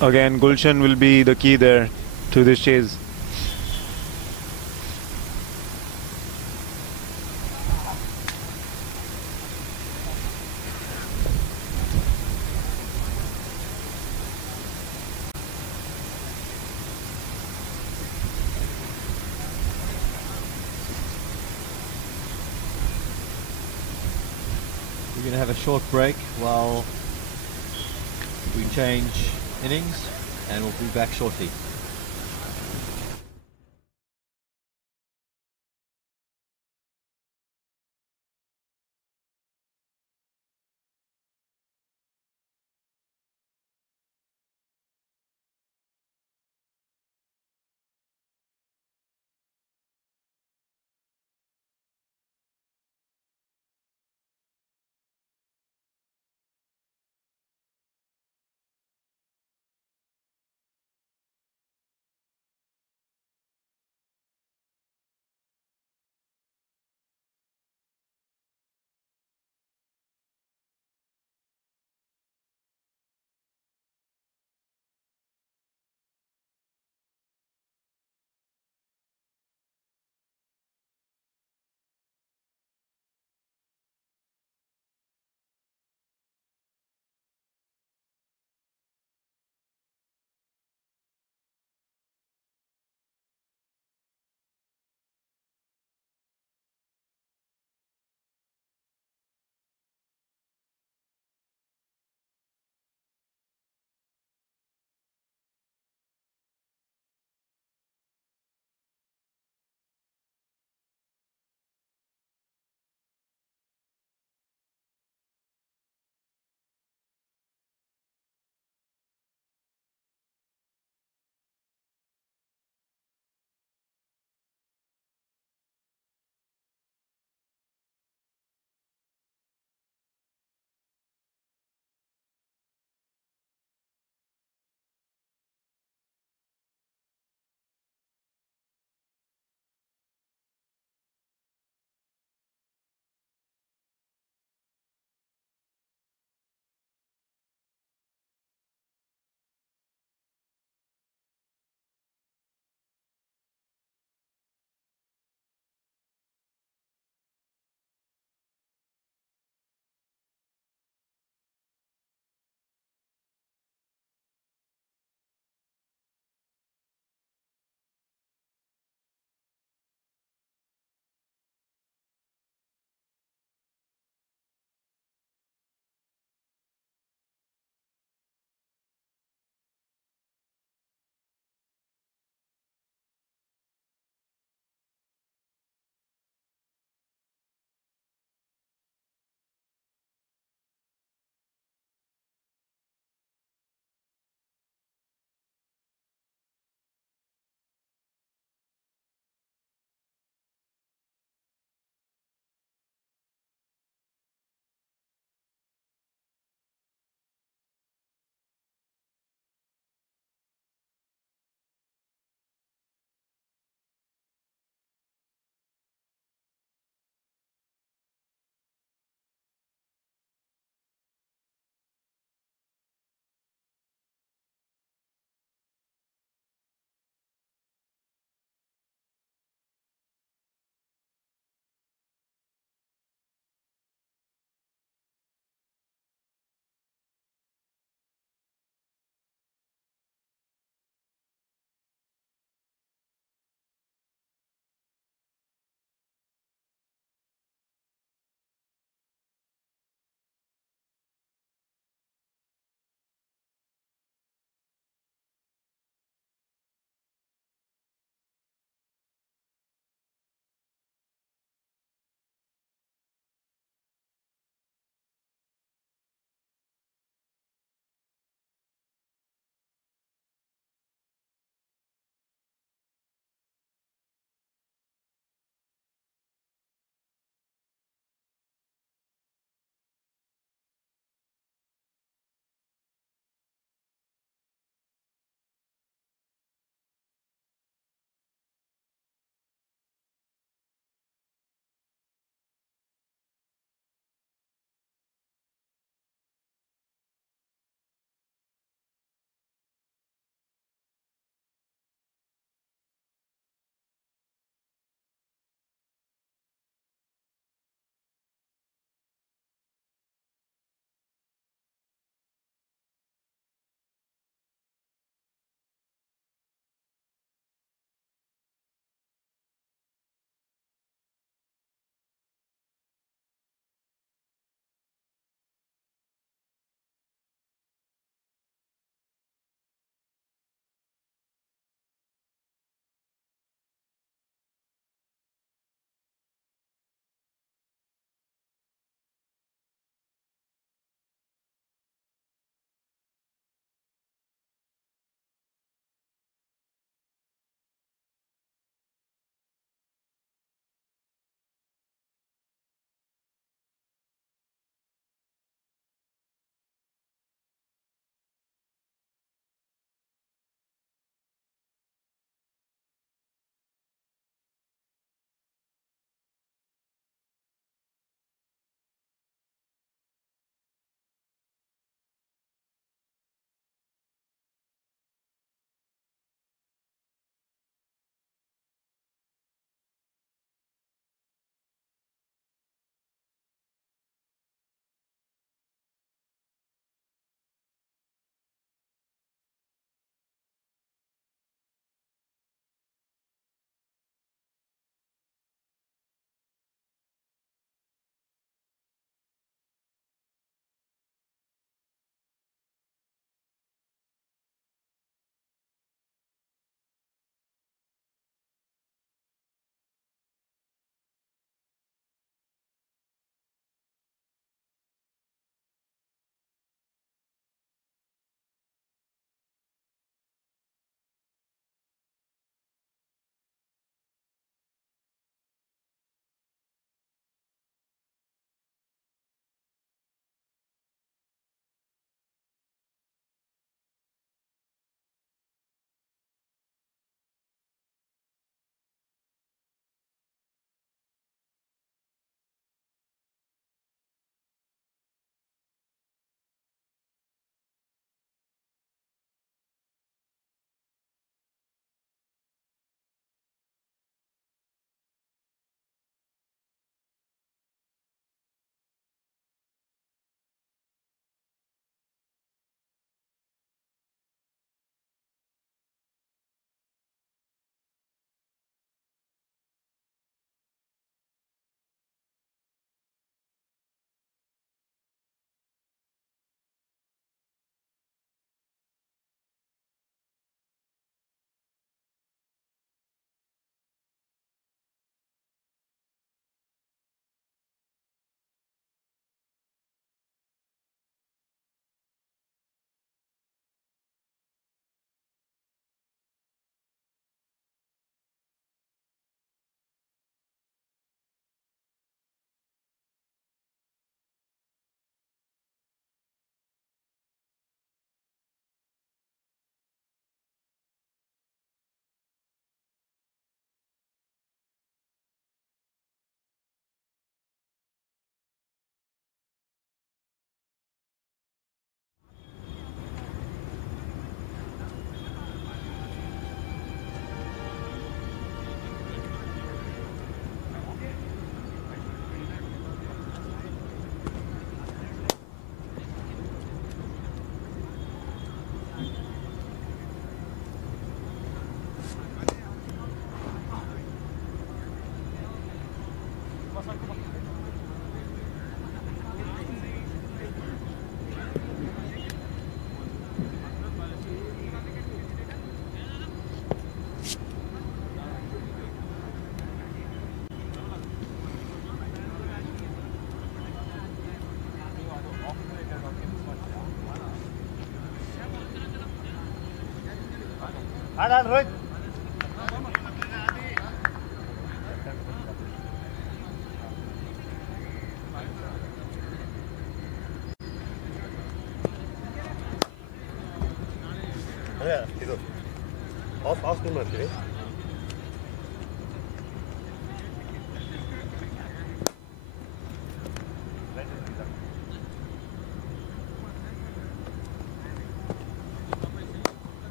Again, Gulshan will be the key there to this chase. We're going to have a short break while we change innings, and we'll be back shortly.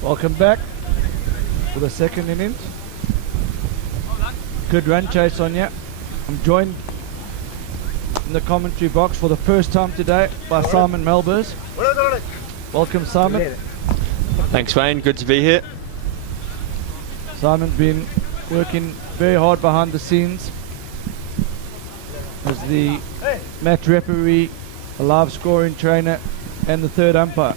Welcome back for the second innings. Good run chase on you. I'm joined in the commentary box for the first time today by Simon Melbers. Welcome, Simon. Thanks, Wayne. Good to be here. Simon's been working very hard behind the scenes as the match referee, a live scoring trainer, and the third umpire.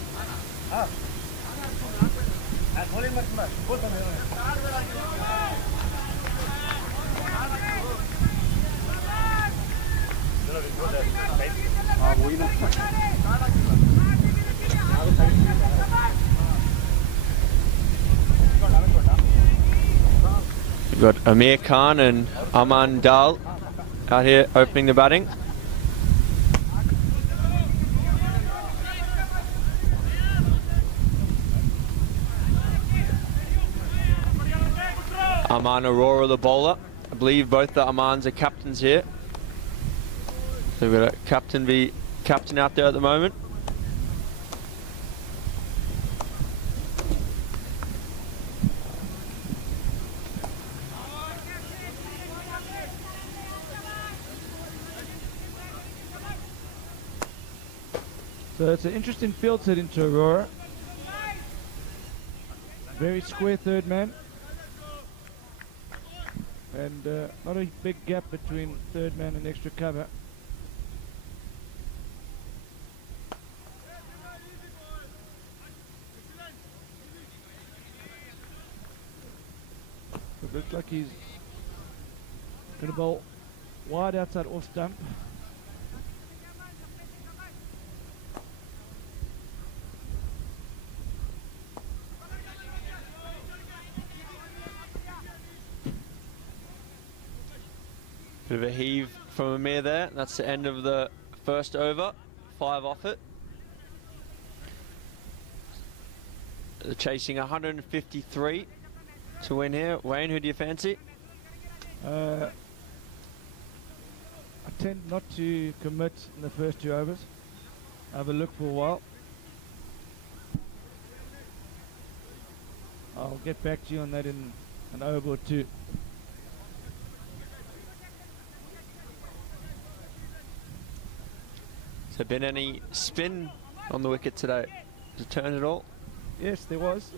We've got Amir Khan and Aman Dal out here opening the batting. Aman Aurora, the bowler. I believe both the Amans are captains here. So we've got a captain out there at the moment. So it's an interesting field set into Aurora. Very square third man. And not a big gap between third man and extra cover. It looks like he's going to bowl wide outside off stump. Bit of a heave from Amir there. That's the end of the first over. 5 off it. They're chasing 153 to win here. Wayne, who do you fancy? I tend not to commit in the first 2 overs. Have a look for a while. I'll get back to you on that in an over or 2. Has there been any spin on the wicket today? Has it turned at all? Yes, there was.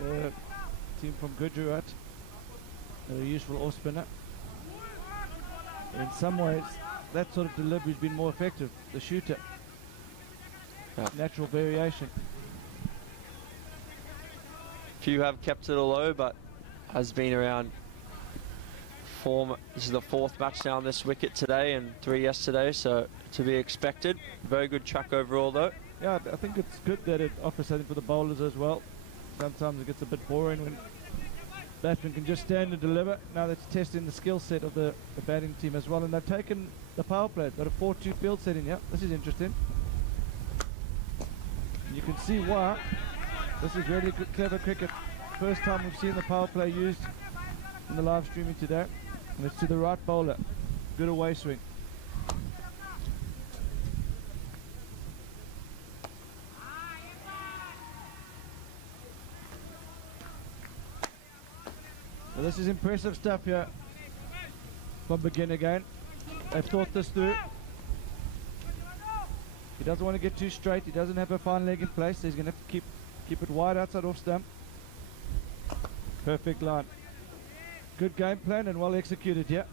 The team from Gujarat, a useful off spinner. In some ways, that sort of delivery has been more effective. The shooter, natural variation. Few have kept it low, but has been around 4. This is the 4th match now on this wicket today and 3 yesterday, so to be expected. Very good track overall, though. Yeah, I think it's good that it offers something for the bowlers as well. Sometimes it gets a bit boring when batsmen can just stand and deliver. Now that's testing the skill set of the batting team as well, and they've taken the power play. Got a 4-2 field setting. Yeah, this is interesting. And you can see why. This is really good, clever cricket. First time we've seen the power play used in the live streaming today, and it's to the right bowler. Good away swing. So this is impressive stuff here from Begin Again. They've thought this through. He doesn't want to get too straight. He doesn't have a fine leg in place, so he's going to have to keep it wide outside off stump. Perfect line. Good game plan and well executed here.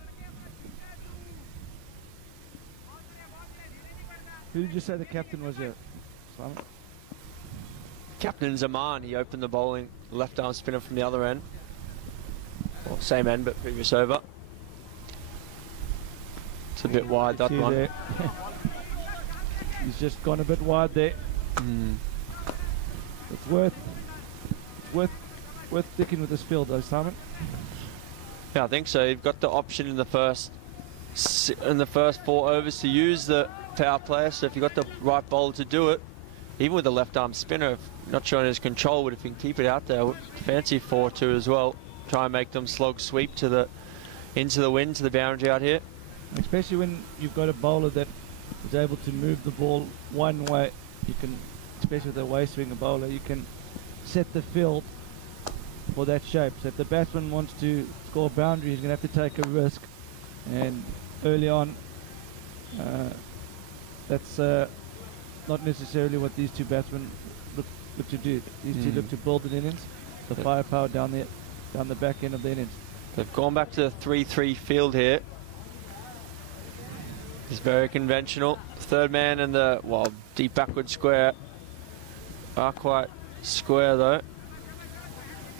Who did you say the captain was here, Simon? Captain Zaman, he opened the bowling left arm spinner from the other end. Well, same end, but previous over. It's a bit wide, that one. He's just gone a bit wide there. It's worth sticking with this field though, Simon. Yeah, I think so. You've got the option in the first 4 overs to use the power play. So if you've got the right bowler to do it, even with the left arm spinner, if not showing his control, but if you can keep it out there, fancy 4-2 as well. Try and make them slog sweep into the wind, to the boundary out here. Especially when you've got a bowler that is able to move the ball one way, you can, especially with a way swinger bowler, you can set the field for that shape. So if the batsman wants to score a boundary, he's going to have to take a risk. And early on, that's not necessarily what these two batsmen look to do. These two look to build an innings, the firepower down the back end of the innings. They've gone back to the 3-3 field here. It's very conventional. Third man and the, well, deep backward square are quite square though.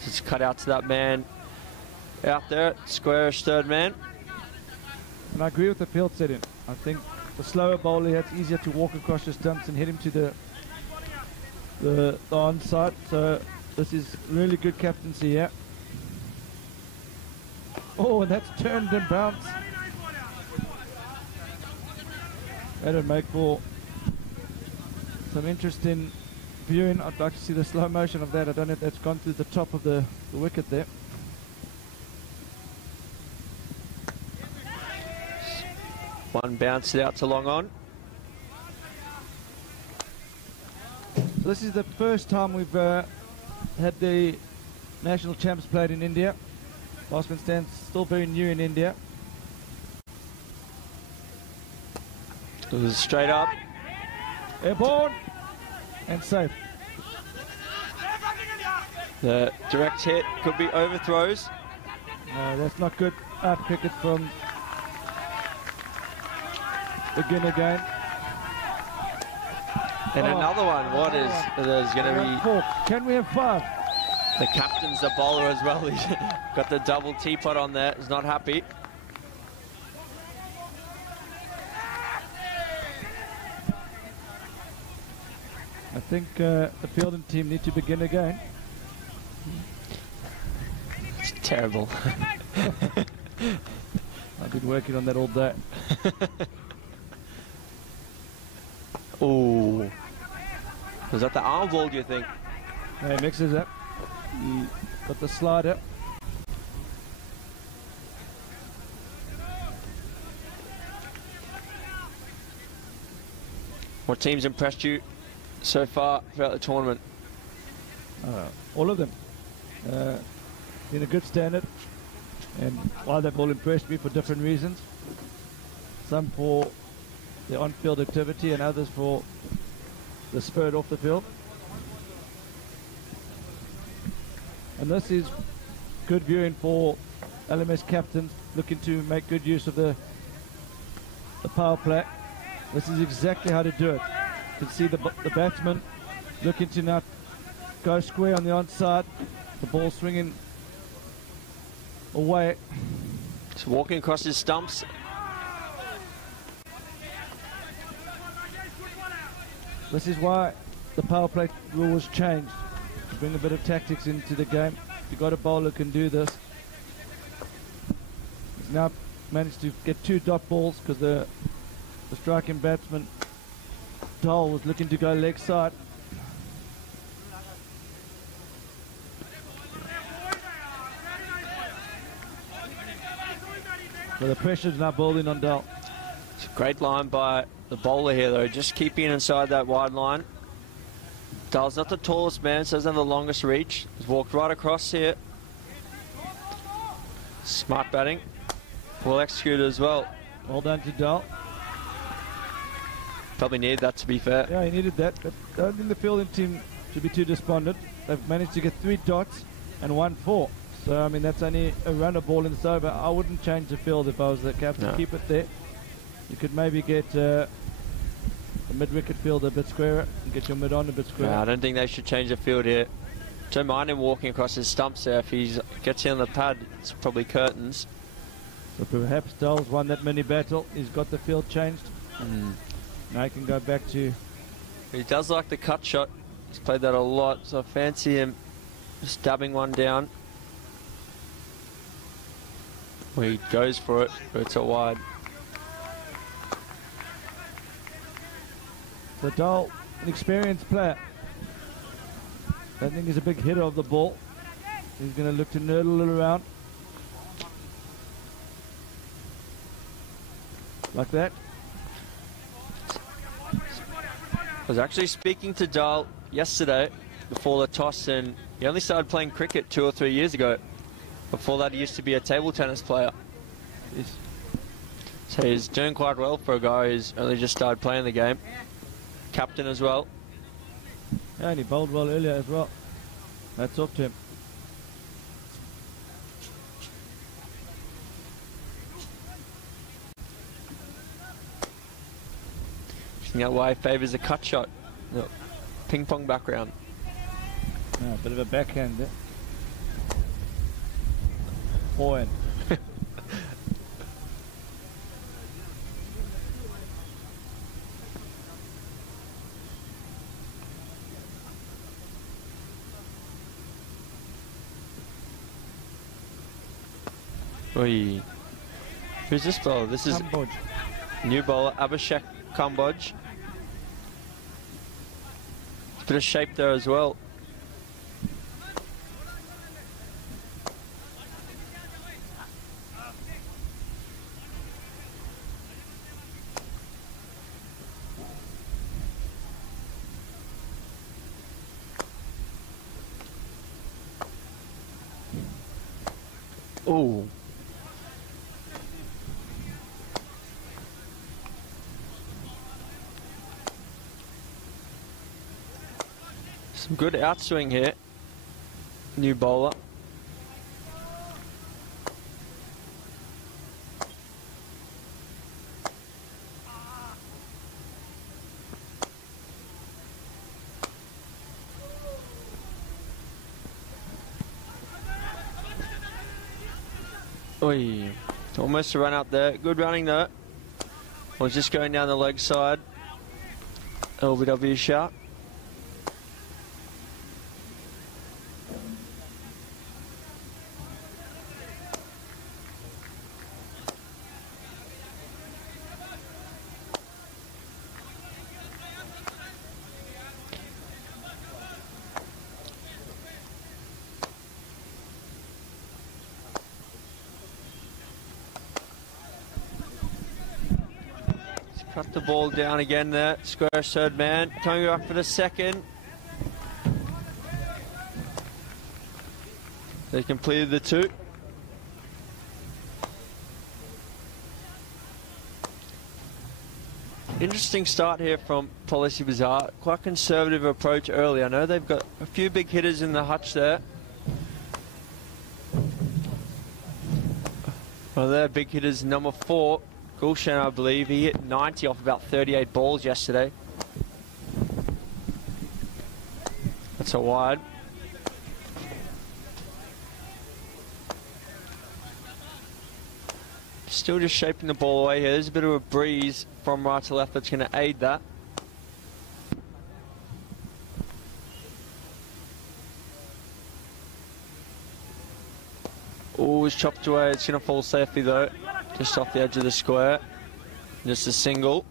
Just cut out to that man out there, squarish third man. And I agree with the field setting. I think the slower bowler, it's easier to walk across the stumps and hit him to the onside. So this is really good captaincy here. Oh, and that's turned and bounced. That'll make for some interesting viewing. I'd like to see the slow motion of that. I don't know if that's gone through the top of the wicket there. One bounced it out to long on. So this is the first time we've had the national champs played in India. Batsman stands still very new in India. It was straight up. Airborne and safe. The direct hit could be overthrows. No, that's not good. Out cricket from begin again. And another one. What is there's going to be? 4. Can we have 5? The captain's the bowler as well. He's got the double teapot on there. He's not happy. I think the fielding team need to begin again. It's terrible. I've been working on that all day. Oh, was that the arm ball, do you think? He mixes it. He got the slider. What teams impressed you so far throughout the tournament? All of them. In a good standard. And while they've all impressed me for different reasons, some for their on-field activity and others for the spirit off the field. And this is good viewing for LMS captains looking to make good use of the power play. This is exactly how to do it. You can see the batsman looking to now go square on the onside. The ball swinging away. Just walking across his stumps. This is why the power play rule was changed, to bring a bit of tactics into the game. If you've got a bowler who can do this. He's now managed to get 2 dot balls because the striking batsman Dole was looking to go leg side. So the pressure's now building on Dole. It's a great line by the bowler here though, just keeping inside that wide line. Dole's not the tallest man, so doesn't have the longest reach. He's walked right across here. Smart batting. Well executed as well. Well done to Dole. Probably needed that, to be fair. Yeah, he needed that, but I don't think the fielding team should be too despondent. They've managed to get 3 dots and 1 4. So, I mean, that's only a runner ball in the over. I wouldn't change the field if I was the captain. No. Keep it there. You could maybe get the mid-wicket field a bit squarer and get your mid-on a bit squarer. No, I don't think they should change the field here. Don't mind him walking across his stumps there. If he gets in on the pad, it's probably curtains. So perhaps Dale's won that mini battle. He's got the field changed. Now he can go back to... He does like the cut shot. He's played that a lot, so I fancy him just dabbing one down. Well, he goes for it, but it's a wide. So Dale, an experienced player. I think he's a big hitter of the ball. He's going to look to nurdle it around. Like that. I was actually speaking to Dal yesterday before the toss, and he only started playing cricket 2 or 3 years ago. Before that, he used to be a table tennis player. So he's doing quite well for a guy who's only just started playing the game. Captain as well. Yeah, and he bowled well earlier as well. That's up to him. That way favours a cut shot. No, ping pong background. Yeah, a bit of a backhand there. Forehand. Oi. Who's this bowler? This is Kambodge. new bowler, Abhishek Kambodge. Bit of shape there as well. Oh. Some good outswing here. New bowler. Oi. Almost a run out there. Good running though. Was just going down the leg side. LBW shot. Cut the ball down again there. Square third man. Coming back for the second. They completed the 2. Interesting start here from Policybazaar. Quite conservative approach early. I know they've got a few big hitters in the hutch there. One of their big hitters, number 4. Gulshan, I believe, he hit 90 off about 38 balls yesterday. That's a wide. Still just shaping the ball away here. There's a bit of a breeze from right to left that's going to aid that. Oh, it's chopped away. It's going to fall safely though. Just off the edge of the square. Just a single.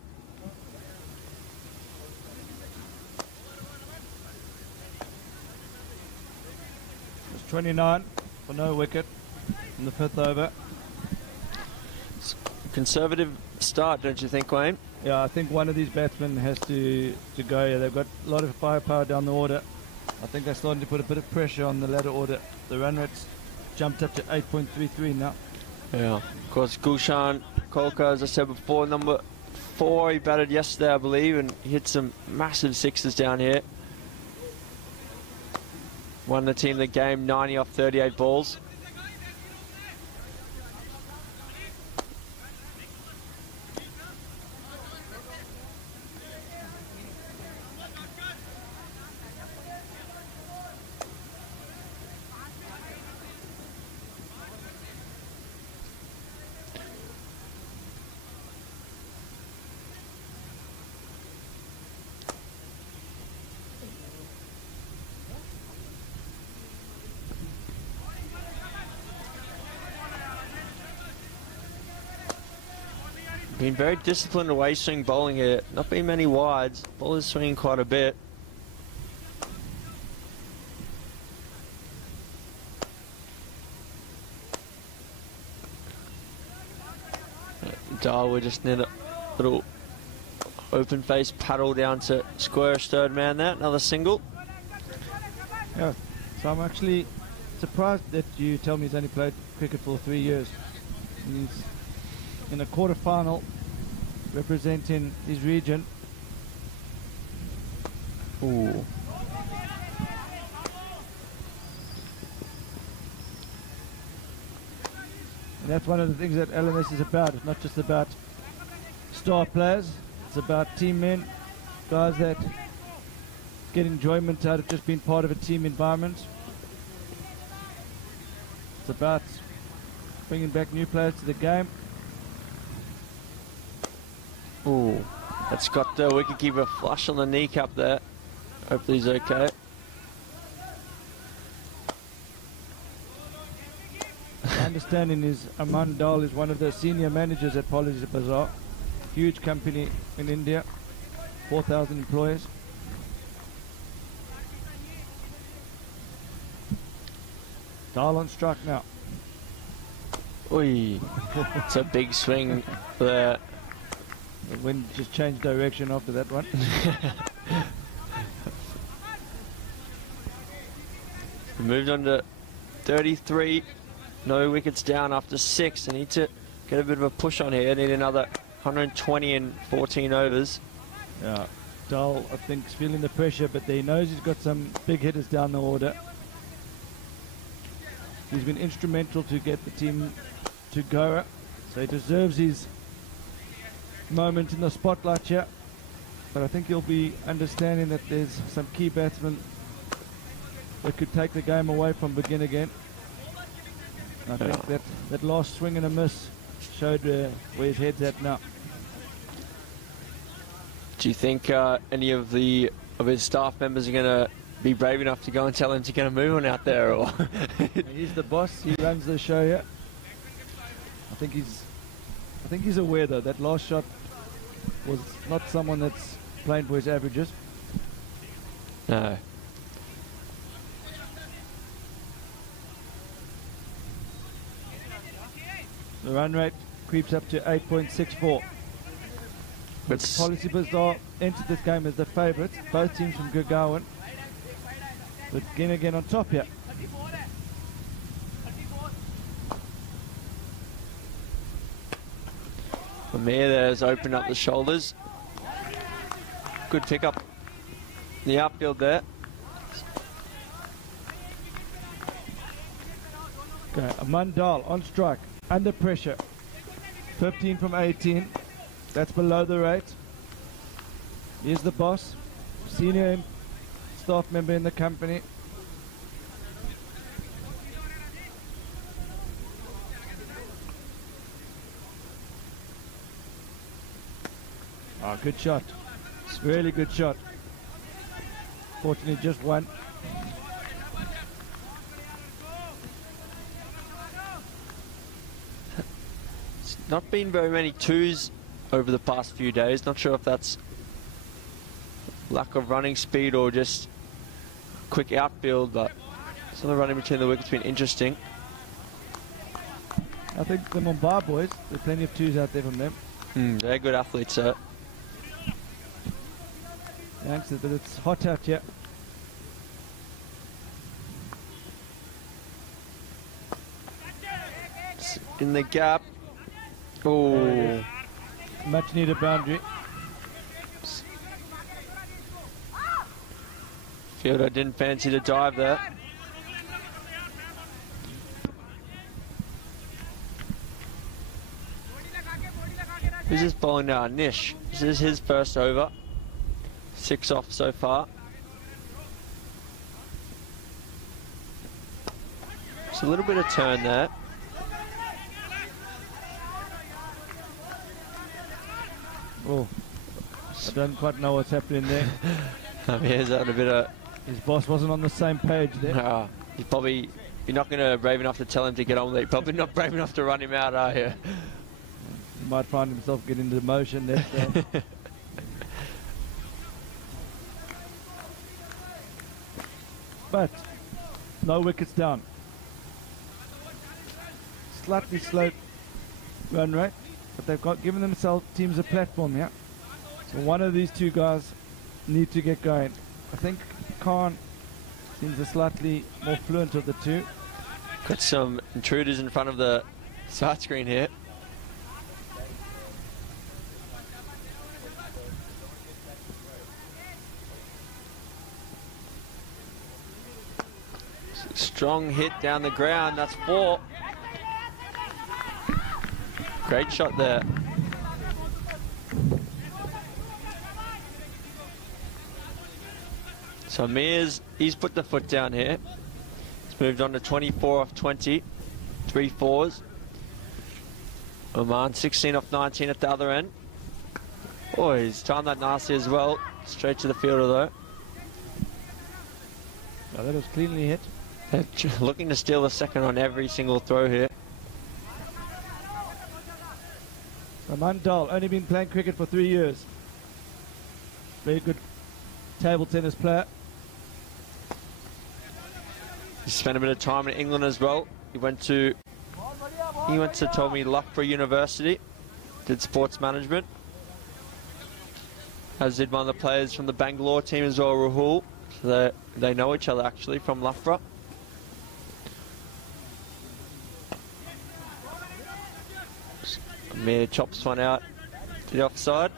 It's 29 for no wicket in the 5th over. Conservative start, don't you think, Wayne? Yeah, I think one of these batsmen has to go. Yeah, they've got a lot of firepower down the order. I think they're starting to put a bit of pressure on the latter order. The run rate's jumped up to 8.33 now. Yeah. Of course, Gulshan Kolka, as I said before, number 4 he batted yesterday, I believe, and he hit some massive sixes down here. Won the team the game, 90 off 38 balls. Been very disciplined away swing bowling here. Not been many wides. Ball is swinging quite a bit. Dahl, we just need a little open face paddle down to squarish third man there. Another single. Yeah, so I'm actually surprised that you tell me he's only played cricket for 3 years. He's in a quarter-final representing his region. Ooh. And that's one of the things that LMS is about. It's not just about star players. It's about team men, guys that get enjoyment out of just being part of a team environment. It's about bringing back new players to the game. Ooh. That's got the wicketkeeper flush on the kneecap there. Hopefully he's okay. My understanding is Aman Dal is one of the senior managers at Policybazaar. Huge company in India, 4,000 employees. Dal on strike now. Oi. It's a big swing there. The wind just changed direction after that one. Moved on to 33. No wickets down after 6. They need to get a bit of a push on here. Need another 120 in 14 overs. Yeah, Dal, I think, is feeling the pressure, but he knows he's got some big hitters down the order. He's been instrumental to get the team to go, so he deserves his moment in the spotlight here. But I think he'll be understanding that there's some key batsmen that could take the game away from begin again. And I think that last swing and a miss showed where his head's at now. Do you think any of his staff members are going to be brave enough to go and tell him to get a move on out there? Or He's the boss. He runs the show here. I think he's aware though that last shot was not someone that's playing for his averages. no. The run rate creeps up to 8.64. But It's Policybazaar entered this game as the favourites. Both teams from Gurgaon. But again on top here. Amir there's opened up the shoulders. Good pickup in the outfield there. Okay, Aman Dal on strike, under pressure. 15 from 18. That's below the rate. Here's the boss, senior staff member in the company. Oh, good shot. Really good shot. Fortunately, just one. It's not been very many twos over the past few days. Not sure if that's lack of running speed or just quick outfield, but some of the running between the wickets has been interesting. I think the Mumbai boys, there's plenty of twos out there from them. They're good athletes, sir. Youngsters, but it's hot out here. In the gap. Oh, Much needed boundary. Fielder didn't fancy the dive there. Who's this bowling now? Nish. This is his first over. 6 off so far. Just a little bit of turn there. Oh, I don't quite know what's happening there. He's had a bit of... His boss wasn't on the same page there. He's probably... You're not going to brave enough to tell him to get on with it. You're probably not brave enough to run him out, are you? He might find himself getting into motion there. So. But no wickets down. Slightly slow run rate, but they've got given themselves teams a platform here. So one of these two guys need to get going. I think Khan seems a slightly more fluent of the two. Got some intruders in front of the side screen here. Strong hit down the ground, that's 4. Great shot there. So Mears, he's put the foot down here. He's moved on to 24 off 20, 3 fours. Oman 16 off 19 at the other end. Oh, he's timed that nicely as well. Straight to the fielder though. Oh, that was cleanly hit. They're looking to steal a second on every single throw here. Raman Dal, only been playing cricket for 3 years. Very good table tennis player. He spent a bit of time in England as well. He went to told me Loughborough University, did sports management. As did one of the players from the Bangalore team as well, Rahul. So they know each other actually from Loughborough. Amir chops one out to the offside.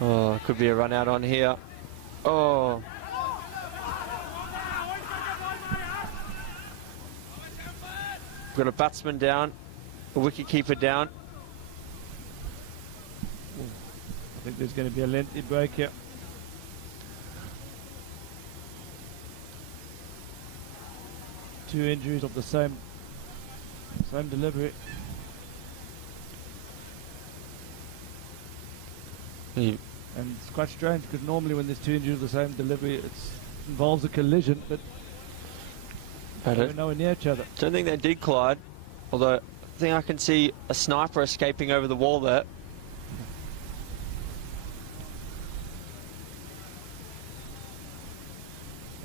Oh, could be a run out on here. Oh. We've got a batsman down, a wicket keeper down. I think there's going to be a lengthy break here. Two injuries of the same delivery. And it's quite strange because normally when there's two injuries of the same delivery, it involves a collision, but they're nowhere near each other. Don't think they did collide, although I think I can see a sniper escaping over the wall there.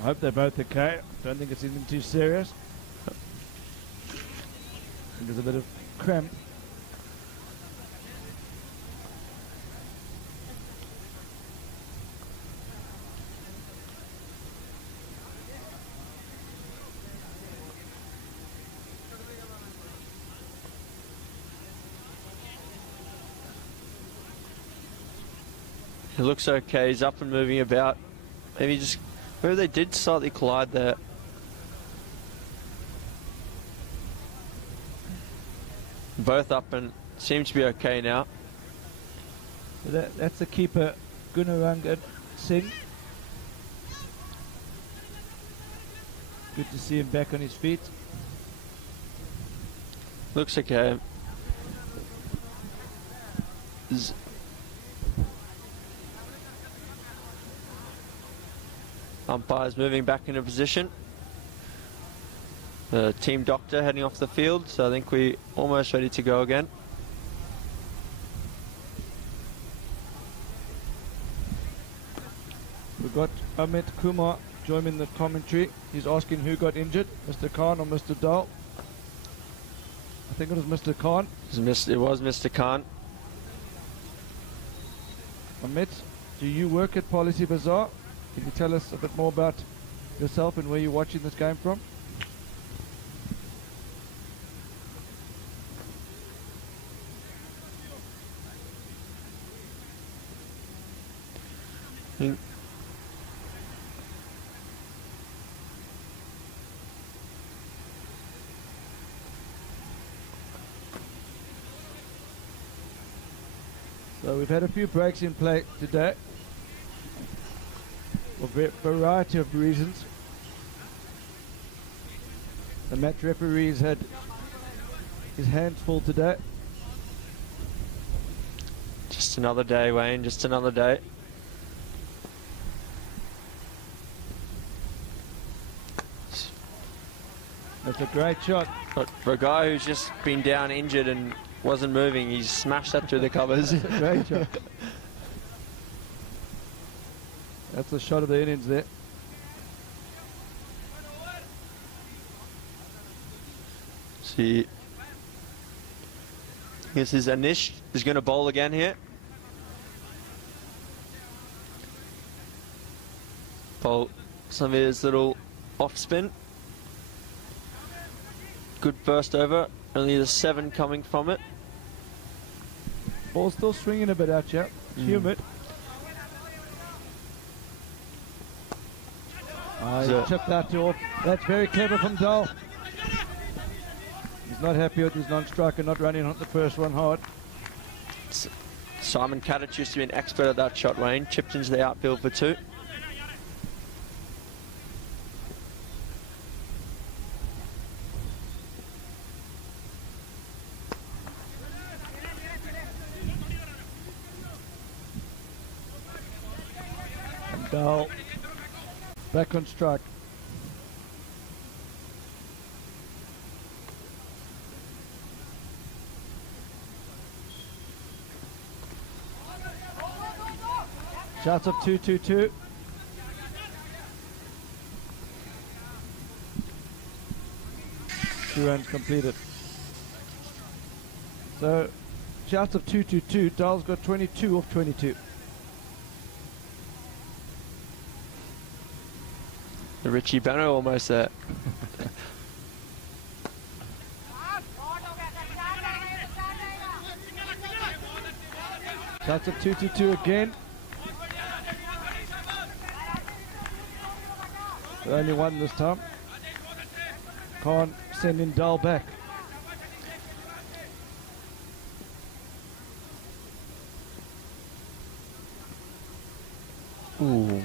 I hope they're both okay. Don't think it's anything too serious. I think there's a bit of cramp. He looks okay, he's up and moving about. Maybe they did slightly collide there. Both up and seem to be okay now. That's the keeper, Gunarangan Singh. Good to see him back on his feet. Looks okay. Umpire's moving back into position. The team doctor heading off the field, so I think we're almost ready to go again. We've got Amit Kumar joining the commentary. He's asking who got injured, Mr. Khan or Mr. Dal. I think it was Mr. Khan. It was Mr. Khan. Amit, do you work at Policybazaar? Can you tell us a bit more about yourself and where you're watching this game from? So we've had a few breaks in play today for a variety of reasons. The match referee's had his hands full today. Just another day, Wayne, just another day. That's a great shot. But for a guy who's just been down injured and wasn't moving, he's smashed that through the covers. Great shot. That's the shot of the innings there. See, this is Anish is going to bowl again here. Bowl some of his little off spin. Good first over. Only the 7 coming from it. Ball still swinging a bit out here. Humid. He chipped that off. That's very clever from Dal. He's not happy with his non-striker not running on the first one hard. Simon Kadich used to be an expert at that shot, Wayne. Chipped into the outfield for 2. And Dal back on strike. Shots of 2-2-2. Two runs completed. So, shots of 2-2-2. Dal's got 22 off 22. The Richie Beno almost there. Shots of 2-2-2 again. Only one this time. Can't send in Dal back. Ooh.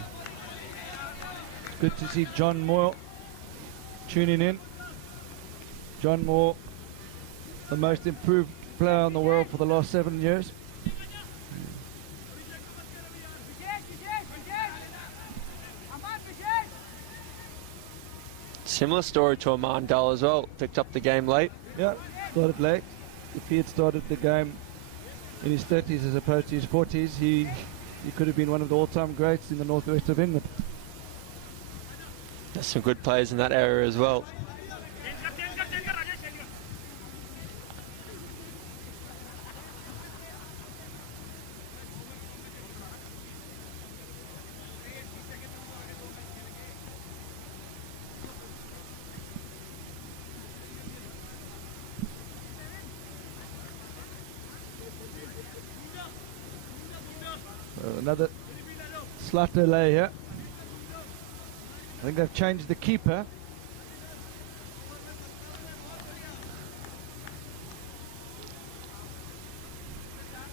Good to see John Moore tuning in. John Moore, the most improved player in the world for the last 7 years. Similar story to Aman Dal as well. Picked up the game late. Yeah, started late. If he had started the game in his 30s as opposed to his 40s, he could have been one of the all-time greats in the northwest of England. There's some good players in that area as well. Another slight delay here. I think they've changed the keeper.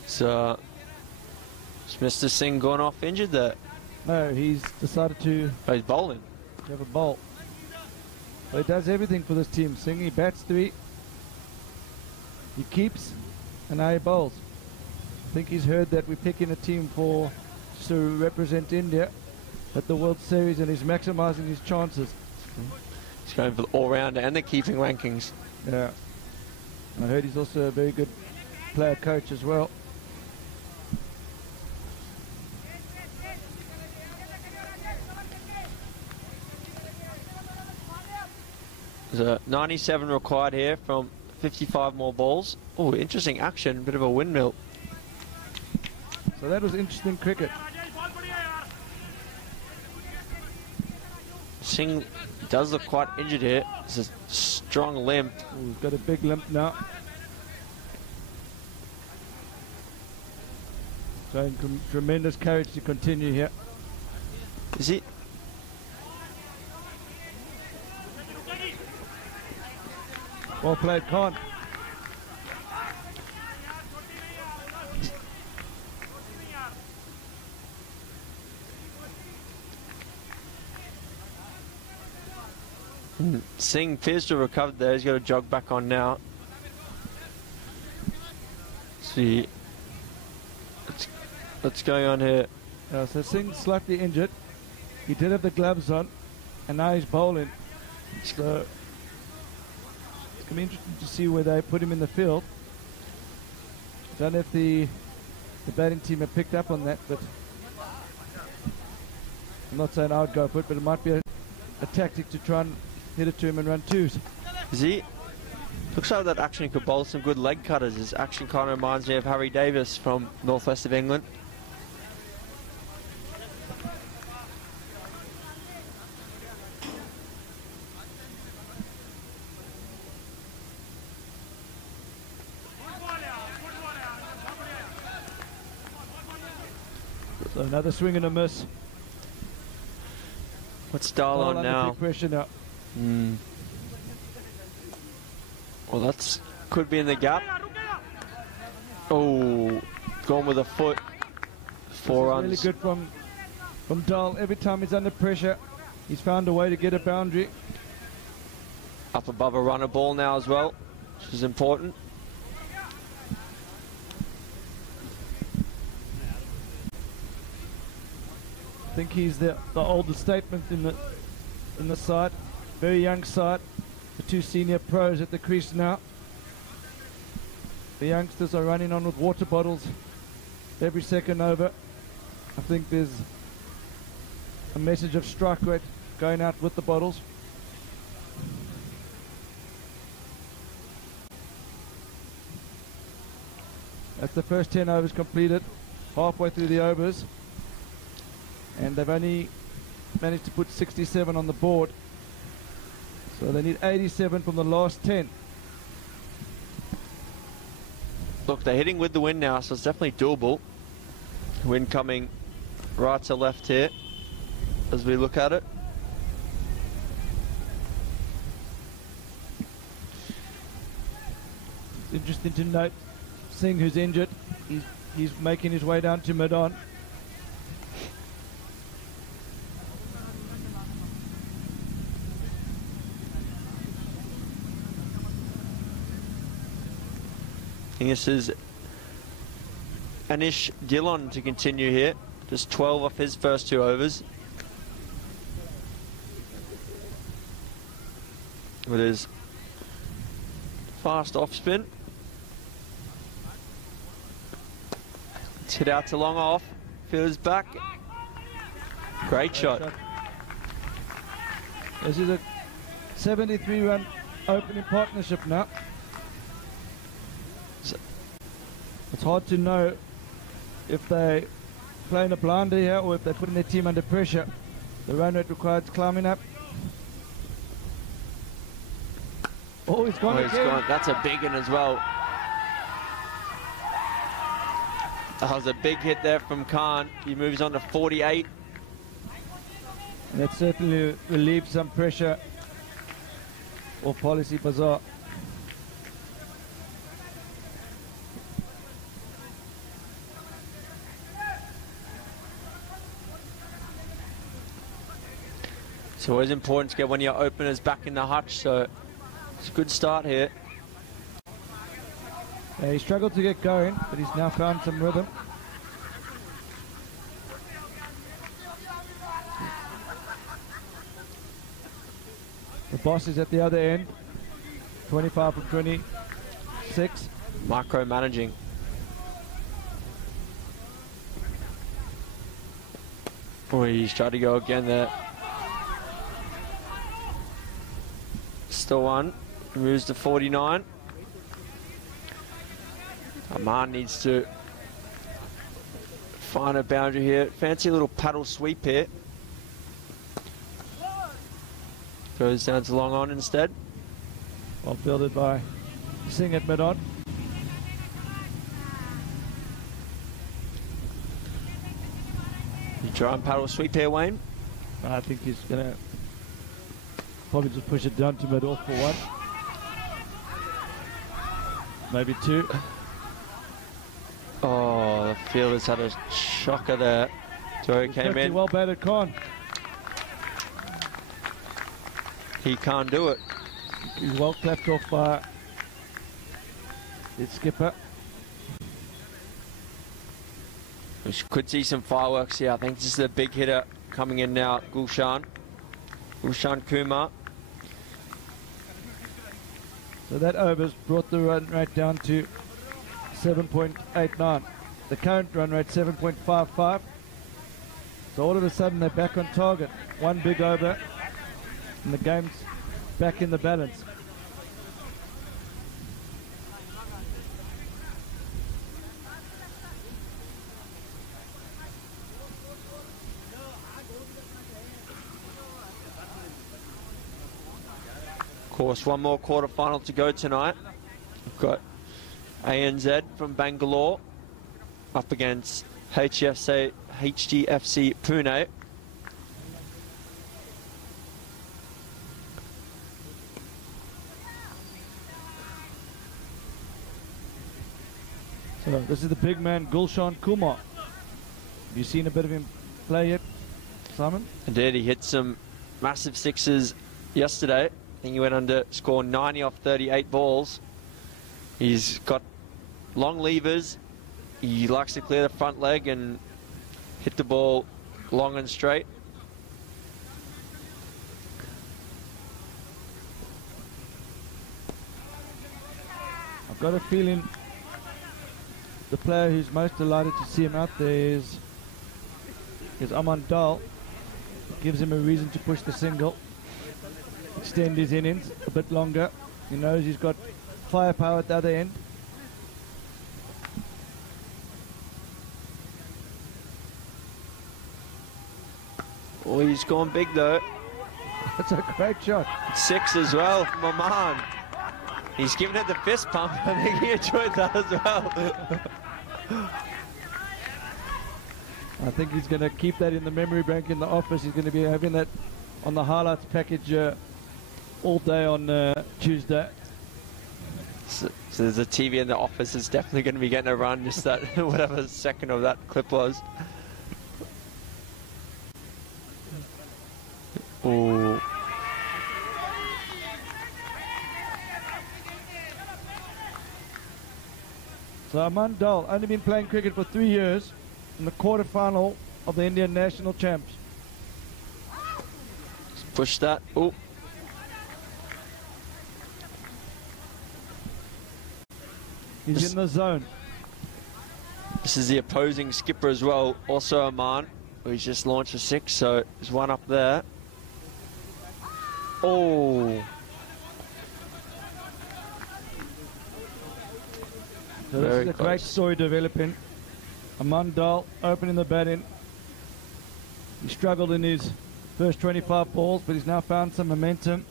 So, is Mr. Singh gone off injured there? No, he's decided to Oh, he's bowling. have a bowl. Well, he does everything for this team. Singh, he bats 3, he keeps, and now he bowls. I think he's heard that we're picking a team to represent India at the World Series, and he's maximising his chances. He's going for the all-rounder and the keeping rankings. Yeah. I heard he's also a very good player coach as well. There's a 97 required here from 55 more balls. Oh, interesting action, bit of a windmill. So that was interesting cricket. Singh does look quite injured here. It's a strong limp. Ooh, he's got a big limp now. Showing tremendous courage to continue here. Is he? Well played, Khan. Singh appears to have recovered there. He's got to jog back on now. See what's going on here. So Singh's slightly injured. He did have the gloves on, and now he's bowling. So it's going to be interesting to see where they put him in the field. Don't know if the batting team have picked up on that, but I'm not saying I would go for it, but it might be a tactic to try and hit it to him and run twos. Is he? Looks like that actually could bowl some good leg cutters. His action kind of reminds me of Harry Davis from northwest of England. So another swing and a miss. What's Dahl on Under now? big pressure now. Well, that's could be in the gap. Oh, gone with a foot. 4 runs. Really good from Dahl. Every time he's under pressure, he's found a way to get a boundary. Up above a runner ball now as well, which is important. I think he's the older statement in the side. Very young side. The two senior pros at the crease now. The youngsters are running on with water bottles every second over. I think there's a message of strike rate going out with the bottles. That's the first 10 overs completed, halfway through the overs, and they've only managed to put 67 on the board, so they need 87 from the last 10. Look, they're hitting with the wind now, so it's definitely doable. Wind coming right to left here as we look at it. Interesting to note, Singh, who's injured, he's making his way down to mid-on. I think this is Anish Dillon to continue here. Just 12 off his first 2 overs. With his fast off spin. It's hit out to long off. Fielder's back. Great shot. This is a 73-run opening partnership now. It's hard to know if they're playing a blinder here or if they're putting their team under pressure. The run rate required climbing up. Oh, he's gone again. Gone. That's a big one as well. That was a big hit there from Khan. He moves on to 48. And that certainly relieves some pressure off Policybazaar. It's always important to get one of your openers back in the hutch, so it's a good start here. He struggled to get going, but he's now found some rhythm. The boss is at the other end, 25 from 26. Micromanaging. Oh, he's tried to go again there. Still one. Moves to 49. Aman needs to find a boundary here. Fancy little paddle sweep here. Goes down to long on instead. Well fielded by Singh at mid-on. You try and paddle sweep here, Wayne? I think he's going to probably just push it down to mid off for one. Maybe two. Oh, the fielder's had a shocker there. Joe came in. Well batted, Khan. He can't do it. He's well clapped off by his skipper. We could see some fireworks here. I think this is the big hitter coming in now, Gulshan Kumar. So that over's brought the run rate down to 7.89. The current run rate 7.55. So all of a sudden they're back on target. One big over and the game's back in the balance. Of course, one more quarterfinal to go tonight. We've got ANZ from Bangalore up against HDFC Pune. So this is the big man, Gulshan Kumar. Have you seen a bit of him play yet, Simon? Indeed, he hit some massive sixes yesterday. I think he went on to score 90 off 38 balls. He's got long levers. He likes to clear the front leg and hit the ball long and straight. I've got a feeling the player who's most delighted to see him out there is Aman Dal. Gives him a reason to push the single, extend his innings a bit longer. He knows he's got firepower at the other end. Oh, he's gone big though. That's a great shot. 6 as well from Oman. He's given it the fist pump. I think he enjoyed that as well. I think he's going to keep that in the memory bank in the office. He's going to be having that on the highlights package all day on Tuesday. So there's a TV in the office. It's definitely going to be getting a run, just that whatever second of that clip was. Oh. So Aman Dal, only been playing cricket for 3 years, in the quarter-final of the Indian National Champs. Just push that. Oh. He's in the zone. This is the opposing skipper as well, also Oman, who's just launched a 6, so there's one up there. Oh. So this is a great story developing. Aman Dal opening the batting. He struggled in his first 25 balls, but he's now found some momentum.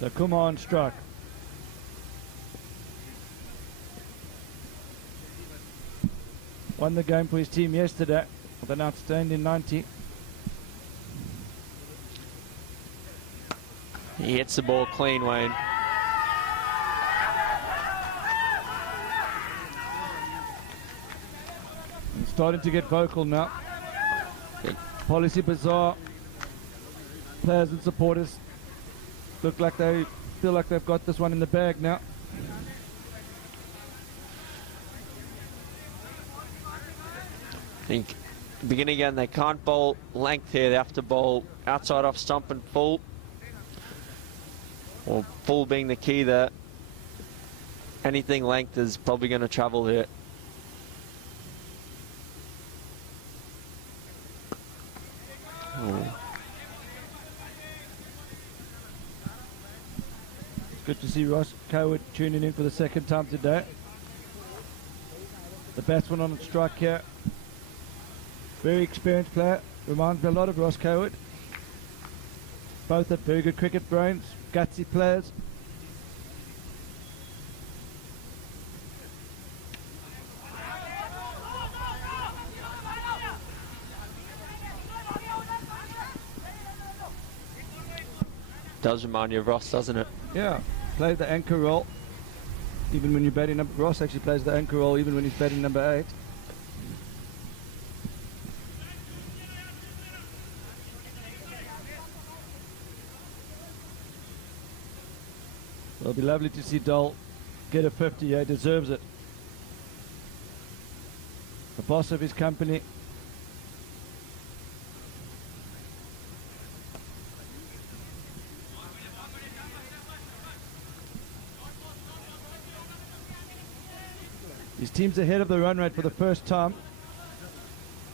So Kumar on strike. Won the game for his team yesterday with an outstanding 90. He hits the ball clean, Wayne. He's starting to get vocal now. Policybazaar players and supporters look like they feel like they've got this one in the bag now. I think beginning again, they can't bowl length here. They have to bowl outside off stump and full. Or full being the key there. Anything length is probably going to travel here. Oh. Good to see Ross Cowood tuning in for the second time today. The batsman on strike here. Very experienced player. Reminds me a lot of Ross Cowood. Both have very good cricket brains, gutsy players. Does remind you of Ross, doesn't it? Yeah, played the anchor role. Even when you're batting number... Ross actually plays the anchor role even when he's batting number 8. It'll be lovely to see Dole get a 50. Yeah, he deserves it. The boss of his company. His team's ahead of the run rate for the first time.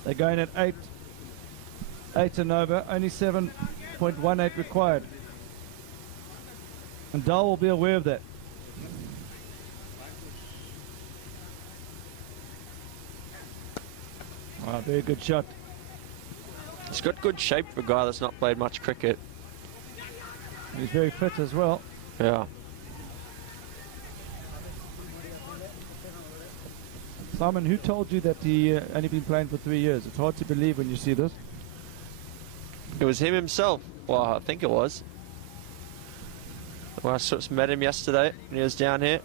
They're going at 8 and over, only 7.18 required. And Dahl will be aware of that. Oh, very good shot. He's got good shape for a guy that's not played much cricket. He's very fit as well. Yeah. Simon, who told you that he only been playing for 3 years? It's hard to believe when you see this. It was him himself. Well, I think it was. Well, I sort of met him yesterday when he was down here.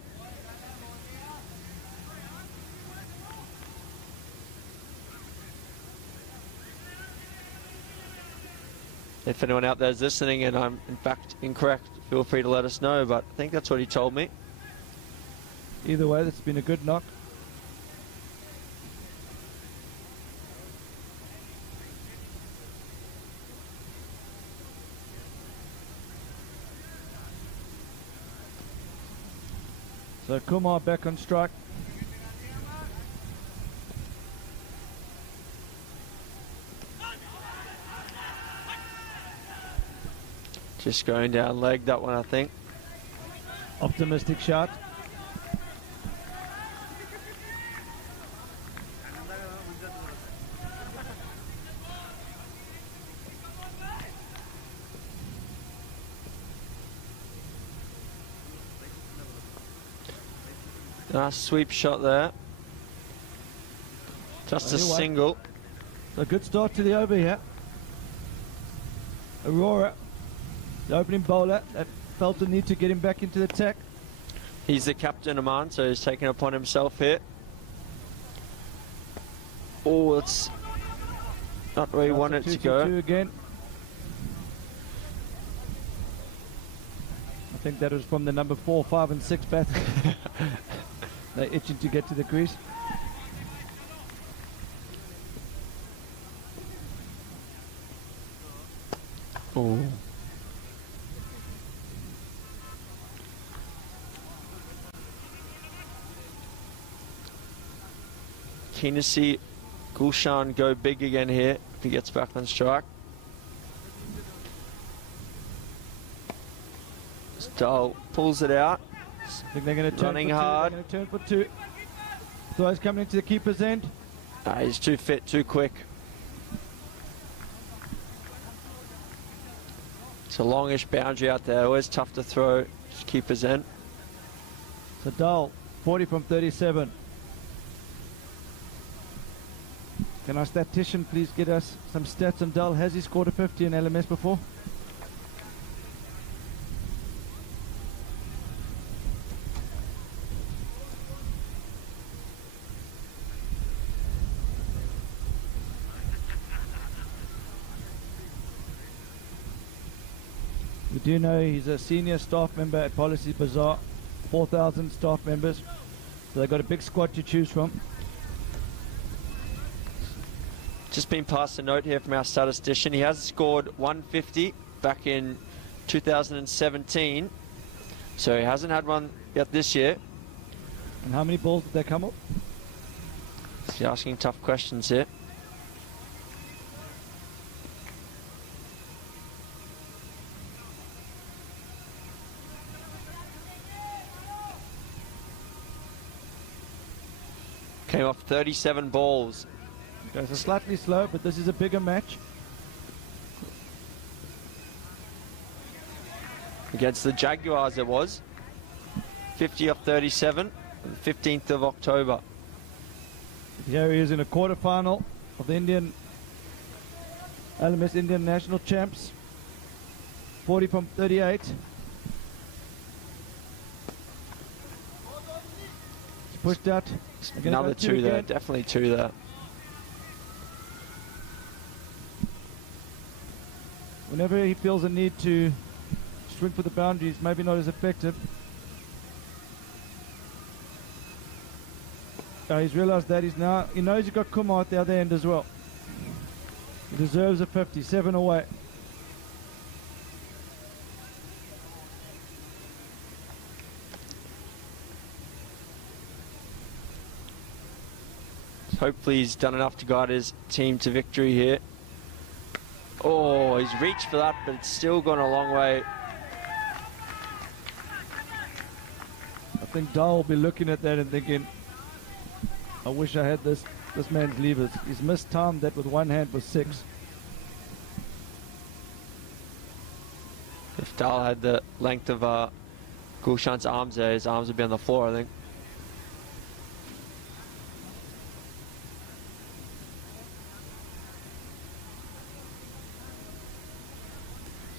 If anyone out there is listening and I'm in fact incorrect, feel free to let us know, but I think that's what he told me. Either way, that's been a good knock. So Kumar back on strike. Just going down leg, that one, I think. Optimistic shot. Nice sweep shot there. Just a single. A good start to the over here. Aurora, the opening bowler, that felt the need to get him back into the attack. He's the captain, Aman, so he's taking it upon himself here. Oh, it's not where he wanted it to go. Again. I think that was from the number 4, 5 and 6 batsmen. They're itching to get to the crease. Oh. Keen to see Gulshan go big again here if he gets back on strike. Dahl pulls it out. I think they're going to turn Running for hard. Two. They're going to turn for 2. Throws coming into the keeper's end. He's too fit, too quick. It's a longish boundary out there. Always tough to throw. Just keeper's end. So Dahl, 40 from 37. Can our statistician please get us some stats on Dahl? Has he scored a 50 in LMS before? We do know he's a senior staff member at Policybazaar, 4,000 staff members, so they've got a big squad to choose from. Just been passed a note here from our statistician. He has scored 150 back in 2017, so he hasn't had one yet this year. And how many balls did they come up? He's asking tough questions here. Came off 37 balls. Okay, so slightly slow, but this is a bigger match. Against the Jaguars it was. 50 off 37, on the 15th of October. Here he is in a quarterfinal of the LMS Indian National Champs. 40 from 38. He's pushed out. Another two there, definitely two there. Whenever he feels a need to swing for the boundaries, maybe not as effective. He's realised that he knows he's got Kumar at the other end as well. He deserves a 57 away. Hopefully he's done enough to guide his team to victory here. Oh, he's reached for that, but it's still gone a long way. I think Dahl will be looking at that and thinking, I wish I had this man's levers. He's mistimed that with one hand was 6. If Dahl had the length of Gulshan's arms there, his arms would be on the floor, I think.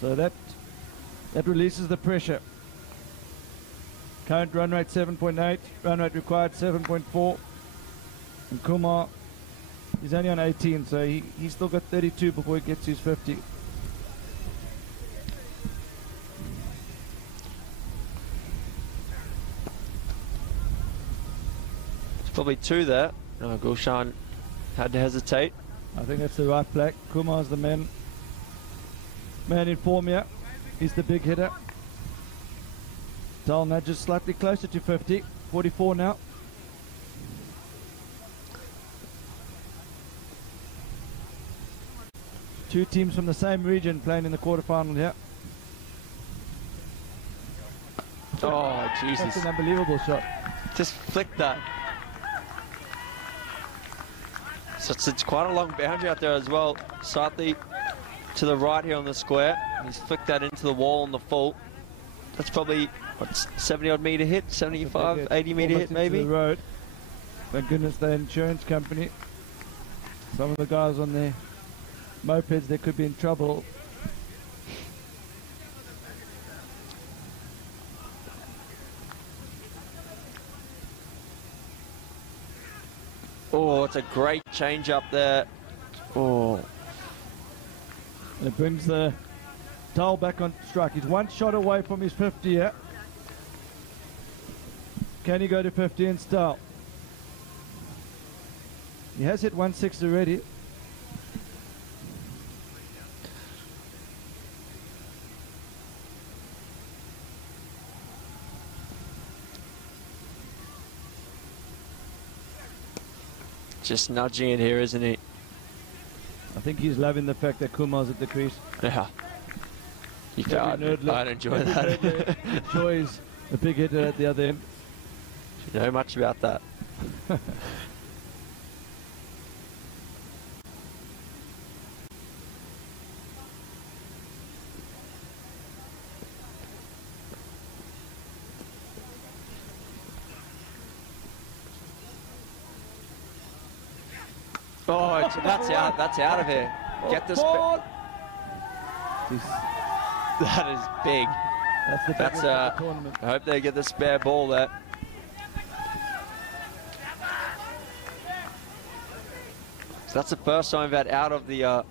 So that releases the pressure. Current run rate 7.8, run rate required 7.4. And Kumar, he's only on 18, so he's still got 32 before he gets to his 50. It's probably 2 there. No, Gulshan had to hesitate. I think that's the right play. Kumar's the man in form here. He's the big hitter. Dahl now just slightly closer to 50. 44 now. Two teams from the same region playing in the quarterfinal here. Oh, Jesus. That's an unbelievable shot. Just flicked that. So it's quite a long boundary out there as well. Slightly to the right here on the square. He's flicked that into the wall on the full. That's probably, what, 70 odd metre hit, 75, 80 metre hit maybe. The road. Thank goodness the insurance company. Some of the guys on their mopeds, they could be in trouble. Oh, it's a great change up there. Oh. And it brings the Dahl back on strike. He's one shot away from his 50 here. Can he go to 50 in style? He has hit 160 already. Just nudging it here, isn't he? I think he's loving the fact that Kumar's at the crease. Yeah. I'd enjoy that. Enjoys the big hitter at the other end. You know much about that. Oh, that's out. That's out of here. Get this. That is big. That's the biggest of the tournament. I hope they get the spare ball there. So that's the first time we've had out of the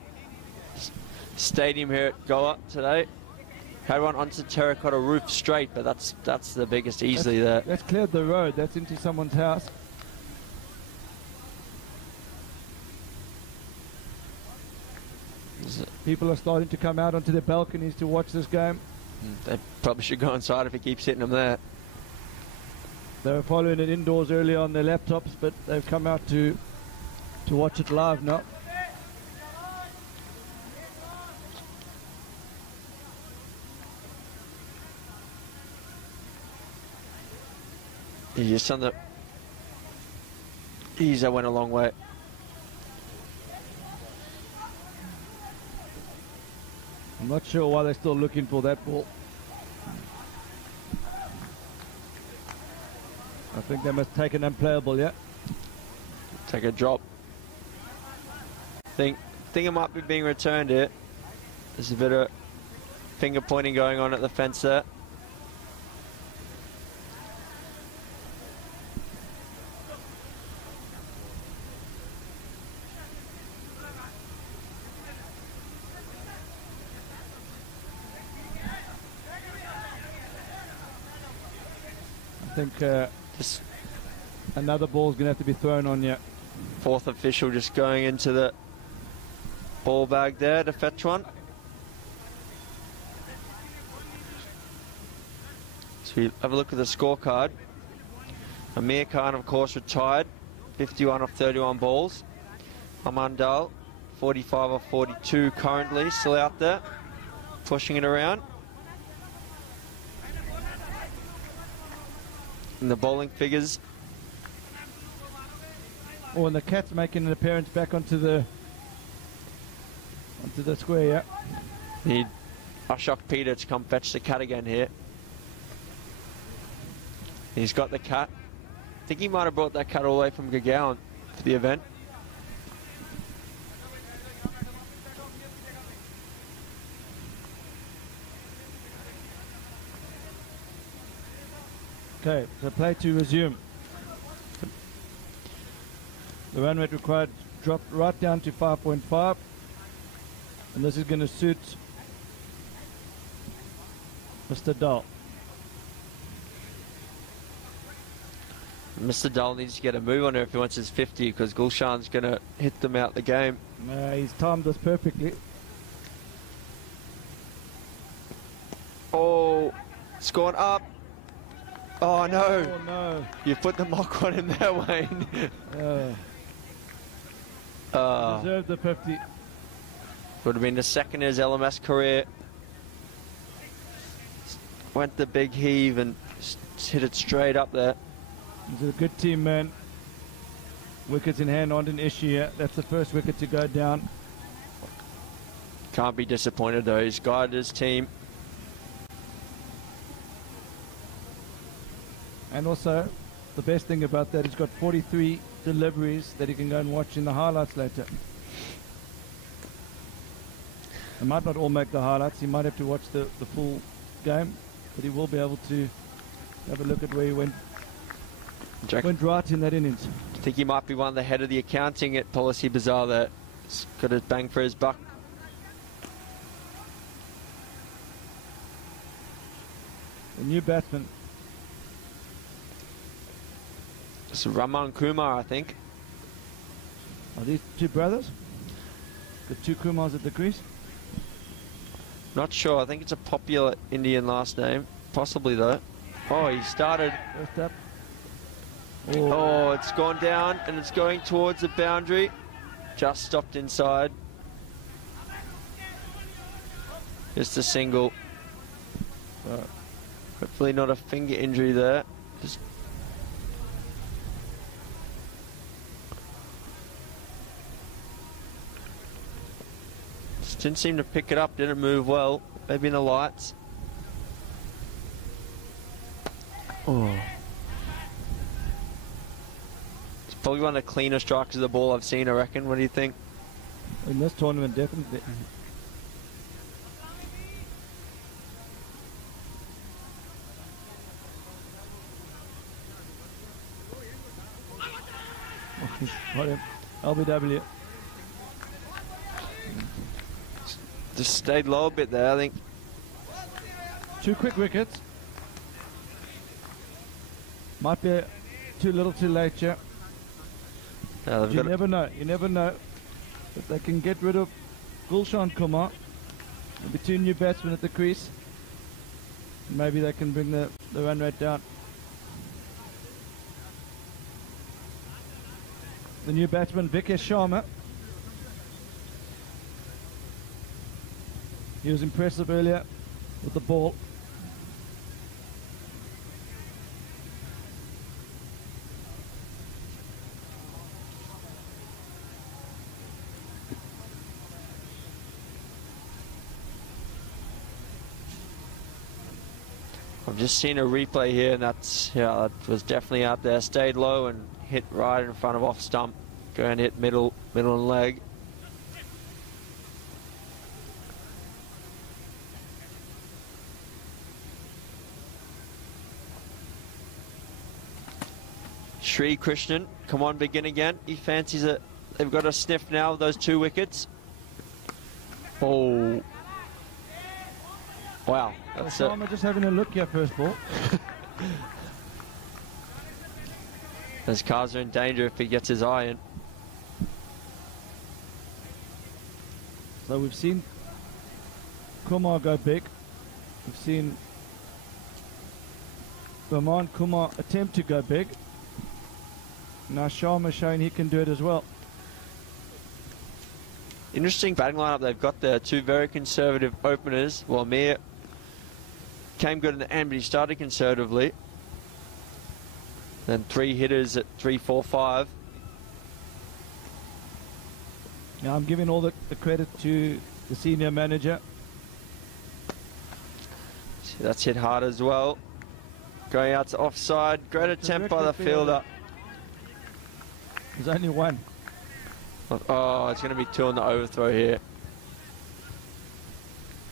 stadium here at Goa today. Had one onto terracotta roof straight, but that's the biggest easily there. That's cleared the road. That's into someone's house. People are starting to come out onto their balconies to watch this game. They probably should go inside if he keeps hitting them there. They were following it indoors earlier on their laptops, but they've come out to watch it live now. He's just on the Geez, that went a long way. I'm not sure why they're still looking for that ball. I think they must take an unplayable, yeah? Take a drop. Think it might be being returned here. There's a bit of finger pointing going on at the fence there. I think another ball's going to have to be thrown on you. Fourth official just going into the ball bag there to fetch one. So we have a look at the scorecard. Amir Khan, of course, retired. 51 of 31 balls. Amandal, 45 of 42 currently, still out there, pushing it around. And the bowling figures. Oh, and the cat's making an appearance back onto the square, yeah. Need Ashok Peter to come fetch the cat again here. He's got the cat. I think he might have brought that cat all the way from Gurgaon for the event. Okay, so play to resume. The run rate required dropped right down to 5.5, and this is going to suit Mr. Dahl. Mr. Dull needs to get a move on her if he wants his 50, because Gulshan's going to hit them out the game. He's timed this perfectly. Oh, it's gone up. Oh no! Oh no! You put the mock on him there, Wayne. Deserved the 50. Would have been the second in his LMS career. Went the big heave and hit it straight up there. He's a good team, man. Wickets in hand, on an issue here. That's the first wicket to go down. Can't be disappointed though. He's guided his team. And also, the best thing about that, he's got 43 deliveries that he can go and watch in the highlights later. They might not all make the highlights. He might have to watch the full game, but he will be able to have a look at where he went right in that innings. I think he might be one of the head of the accounting at Policybazaar there. He's got a bang for his buck. The new batsman. It's Raman Kumar, I think. Are these two brothers? Got two Kumars at the crease? Not sure. I think it's a popular Indian last name. Possibly though. Oh, he started. First up. Oh, it's gone down and it's going towards the boundary. Just stopped inside. Just a single. Hopefully not a finger injury there. Just didn't seem to pick it up, didn't move well. Maybe in the lights. Oh. It's probably one of the cleaner strikes of the ball I've seen, I reckon. What do you think? In this tournament, definitely. Got him. LBW. Just stayed low a bit there, I think. Two quick wickets. Might be too little too late here. Yeah, You never know. You never know. If they can get rid of Gulshan Kumar, there'll be two new batsmen at the crease. Maybe they can bring the run rate down. The new batsman, Vikesh Sharma. He was impressive earlier with the ball. I've just seen a replay here, and that's, yeah, that was definitely out there. Stayed low and hit right in front of off stump. Go and hit middle and leg. Sri Krishnan, come on, begin again. He fancies it. They've got a sniff now with those 2 wickets. Oh. Wow. That's so I'm just having a look here, first ball. Those cars are in danger if he gets his eye in. So we've seen Kumar go big. We've seen Vermont Kumar attempt to go big. Now Sharma showing he can do it as well. Interesting batting lineup they've got there. 2 very conservative openers. Well, Mir came good in the end, but he started conservatively. Then 3 hitters at 3, 4, 5. Now I'm giving all the credit to the senior manager. See, that's hit hard as well. Going out to offside. Great attempt by the fielder. There's only 1. Oh, it's going to be 2 on the overthrow here.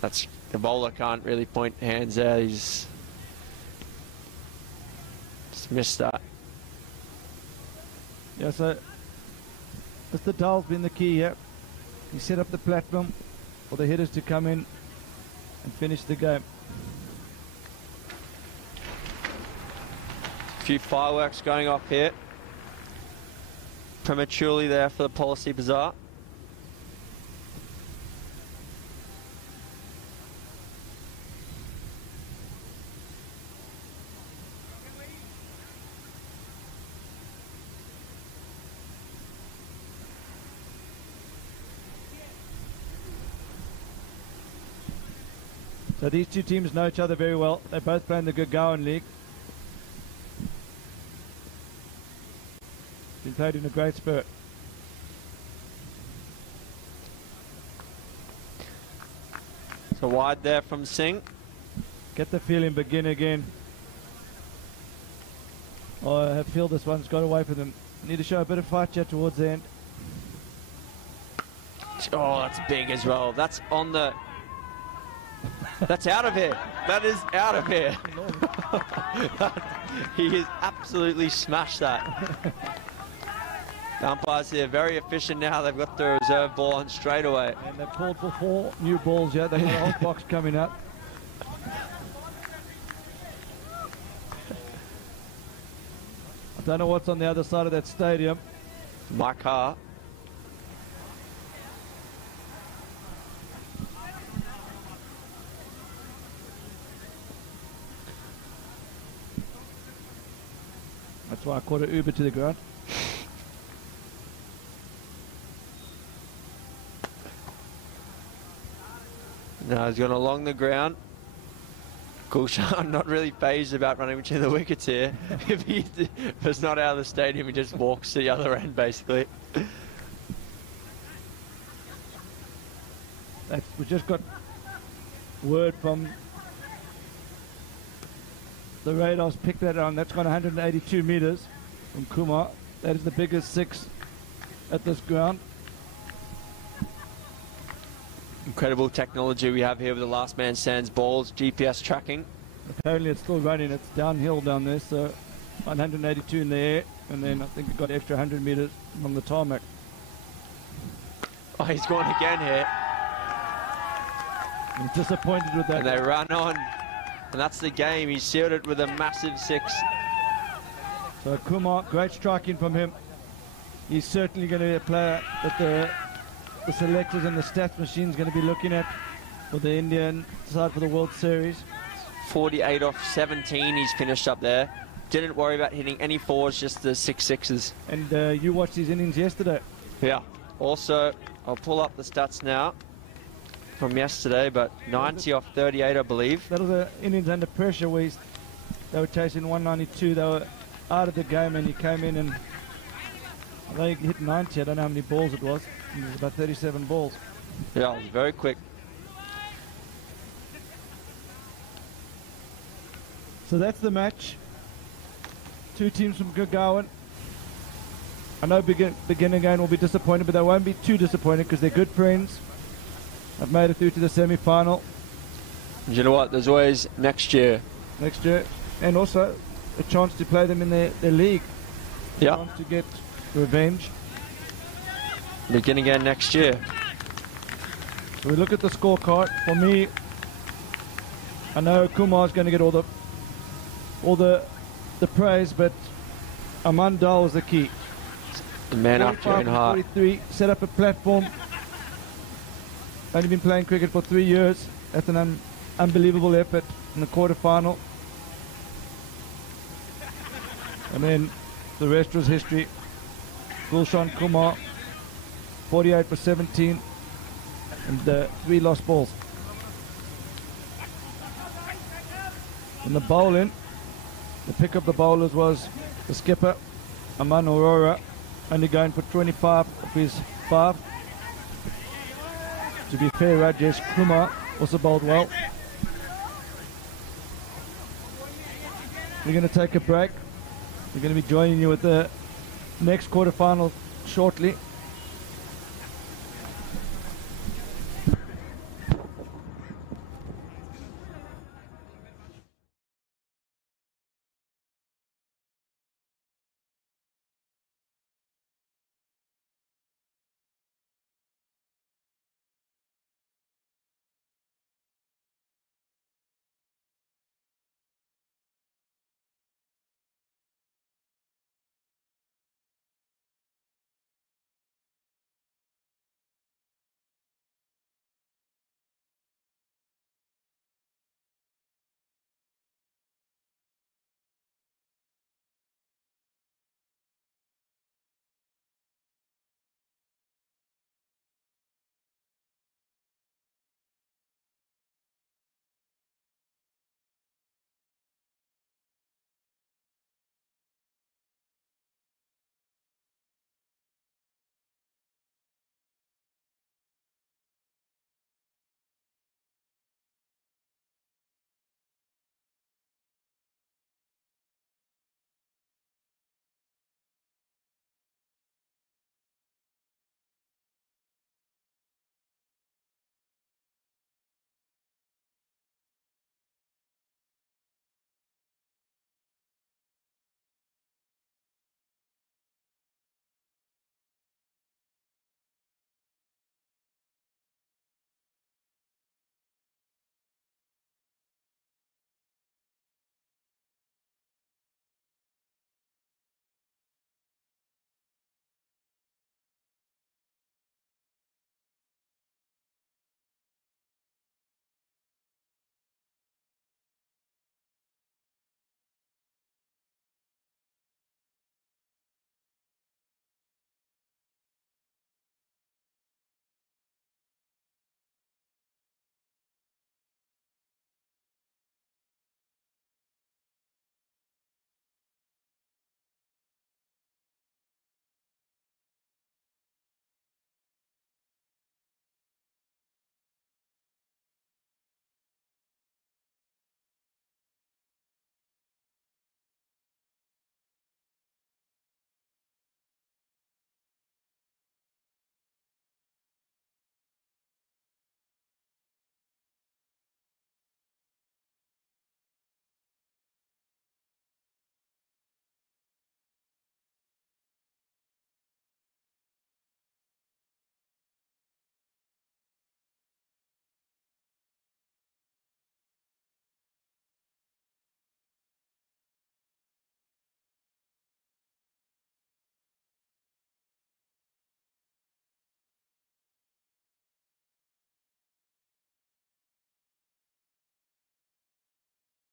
That's, the bowler can't really point hands there. He's just missed that. Yeah, so Mr. Dahl's been the key here. He set up the platform for the hitters to come in and finish the game. A few fireworks going off here. Prematurely there for the Policybazaar. So these 2 teams know each other very well. They both play in the Gurgaon League. Been played in a great spirit. So wide there from Singh. Get the feeling, begin again. Oh, I feel this one's got away from them. Need to show a bit of fight here towards the end. Oh, that's big as well. That's on the... That's out of here. That is out of here. He has absolutely smashed that. The umpires here very efficient now. They've got the reserve ball on straight away. And they've called for 4 new balls here. They've got a whole box coming up. I don't know what's on the other side of that stadium. My car. That's why I caught an Uber to the ground. Now he's gone along the ground. Gulshan not really phased about running between the wickets here. If he was not out of the stadium, he just walks to the other end, basically. We just got word from the radars, picked that on. That's gone 182 meters from Kumar. That is the biggest 6 at this ground. Incredible technology we have here with the last man stands balls, GPS tracking. Apparently it's still running. It's downhill down there, so 182 in the air, and then I think it got extra 100 meters on the tarmac. Oh, he's gone again here. I'm disappointed with that. And they run on. And that's the game. He sealed it with a massive 6. So Kumar, great striking from him. He's certainly going to be a player that the selectors and the stats machine is going to be looking at for the Indian side for the World Series. 48 off 17 he's finished up there. Didn't worry about hitting any 4s, just the 6 6s. And you watched his innings yesterday. Yeah. Also, I'll pull up the stats now from yesterday, but 90 off 38, I believe. That was an innings under pressure where they were chasing 192. They were out of the game, and he came in and I think he hit 90. I don't know how many balls it was. It was about 37 balls. Yeah, it was very quick. So that's the match. Two teams from Gurgaon. I know Begin Again will be disappointed, but they won't be too disappointed because they're good friends. I've made it through to the semi-final. You know what? There's always next year. Next year. And also a chance to play them in their league. Yeah. A chance to get revenge. Begin again next year. So we look at the scorecard. For me, I know Kumar's going to get all the praise, but Aman Dal was the key. The man after your own heart. 43, set up a platform. Only been playing cricket for 3 years. That's an unbelievable effort in the quarter-final. And then the rest was history. Gulshan Kumar, 48 for 17, and 3 lost balls. In the bowling, the pick of the bowlers was the skipper, Aman Aurora, only going for 25 of his 5. To be fair, Rajesh Kumar also bowled well. We're going to take a break. We're going to be joining you with the next quarterfinal shortly.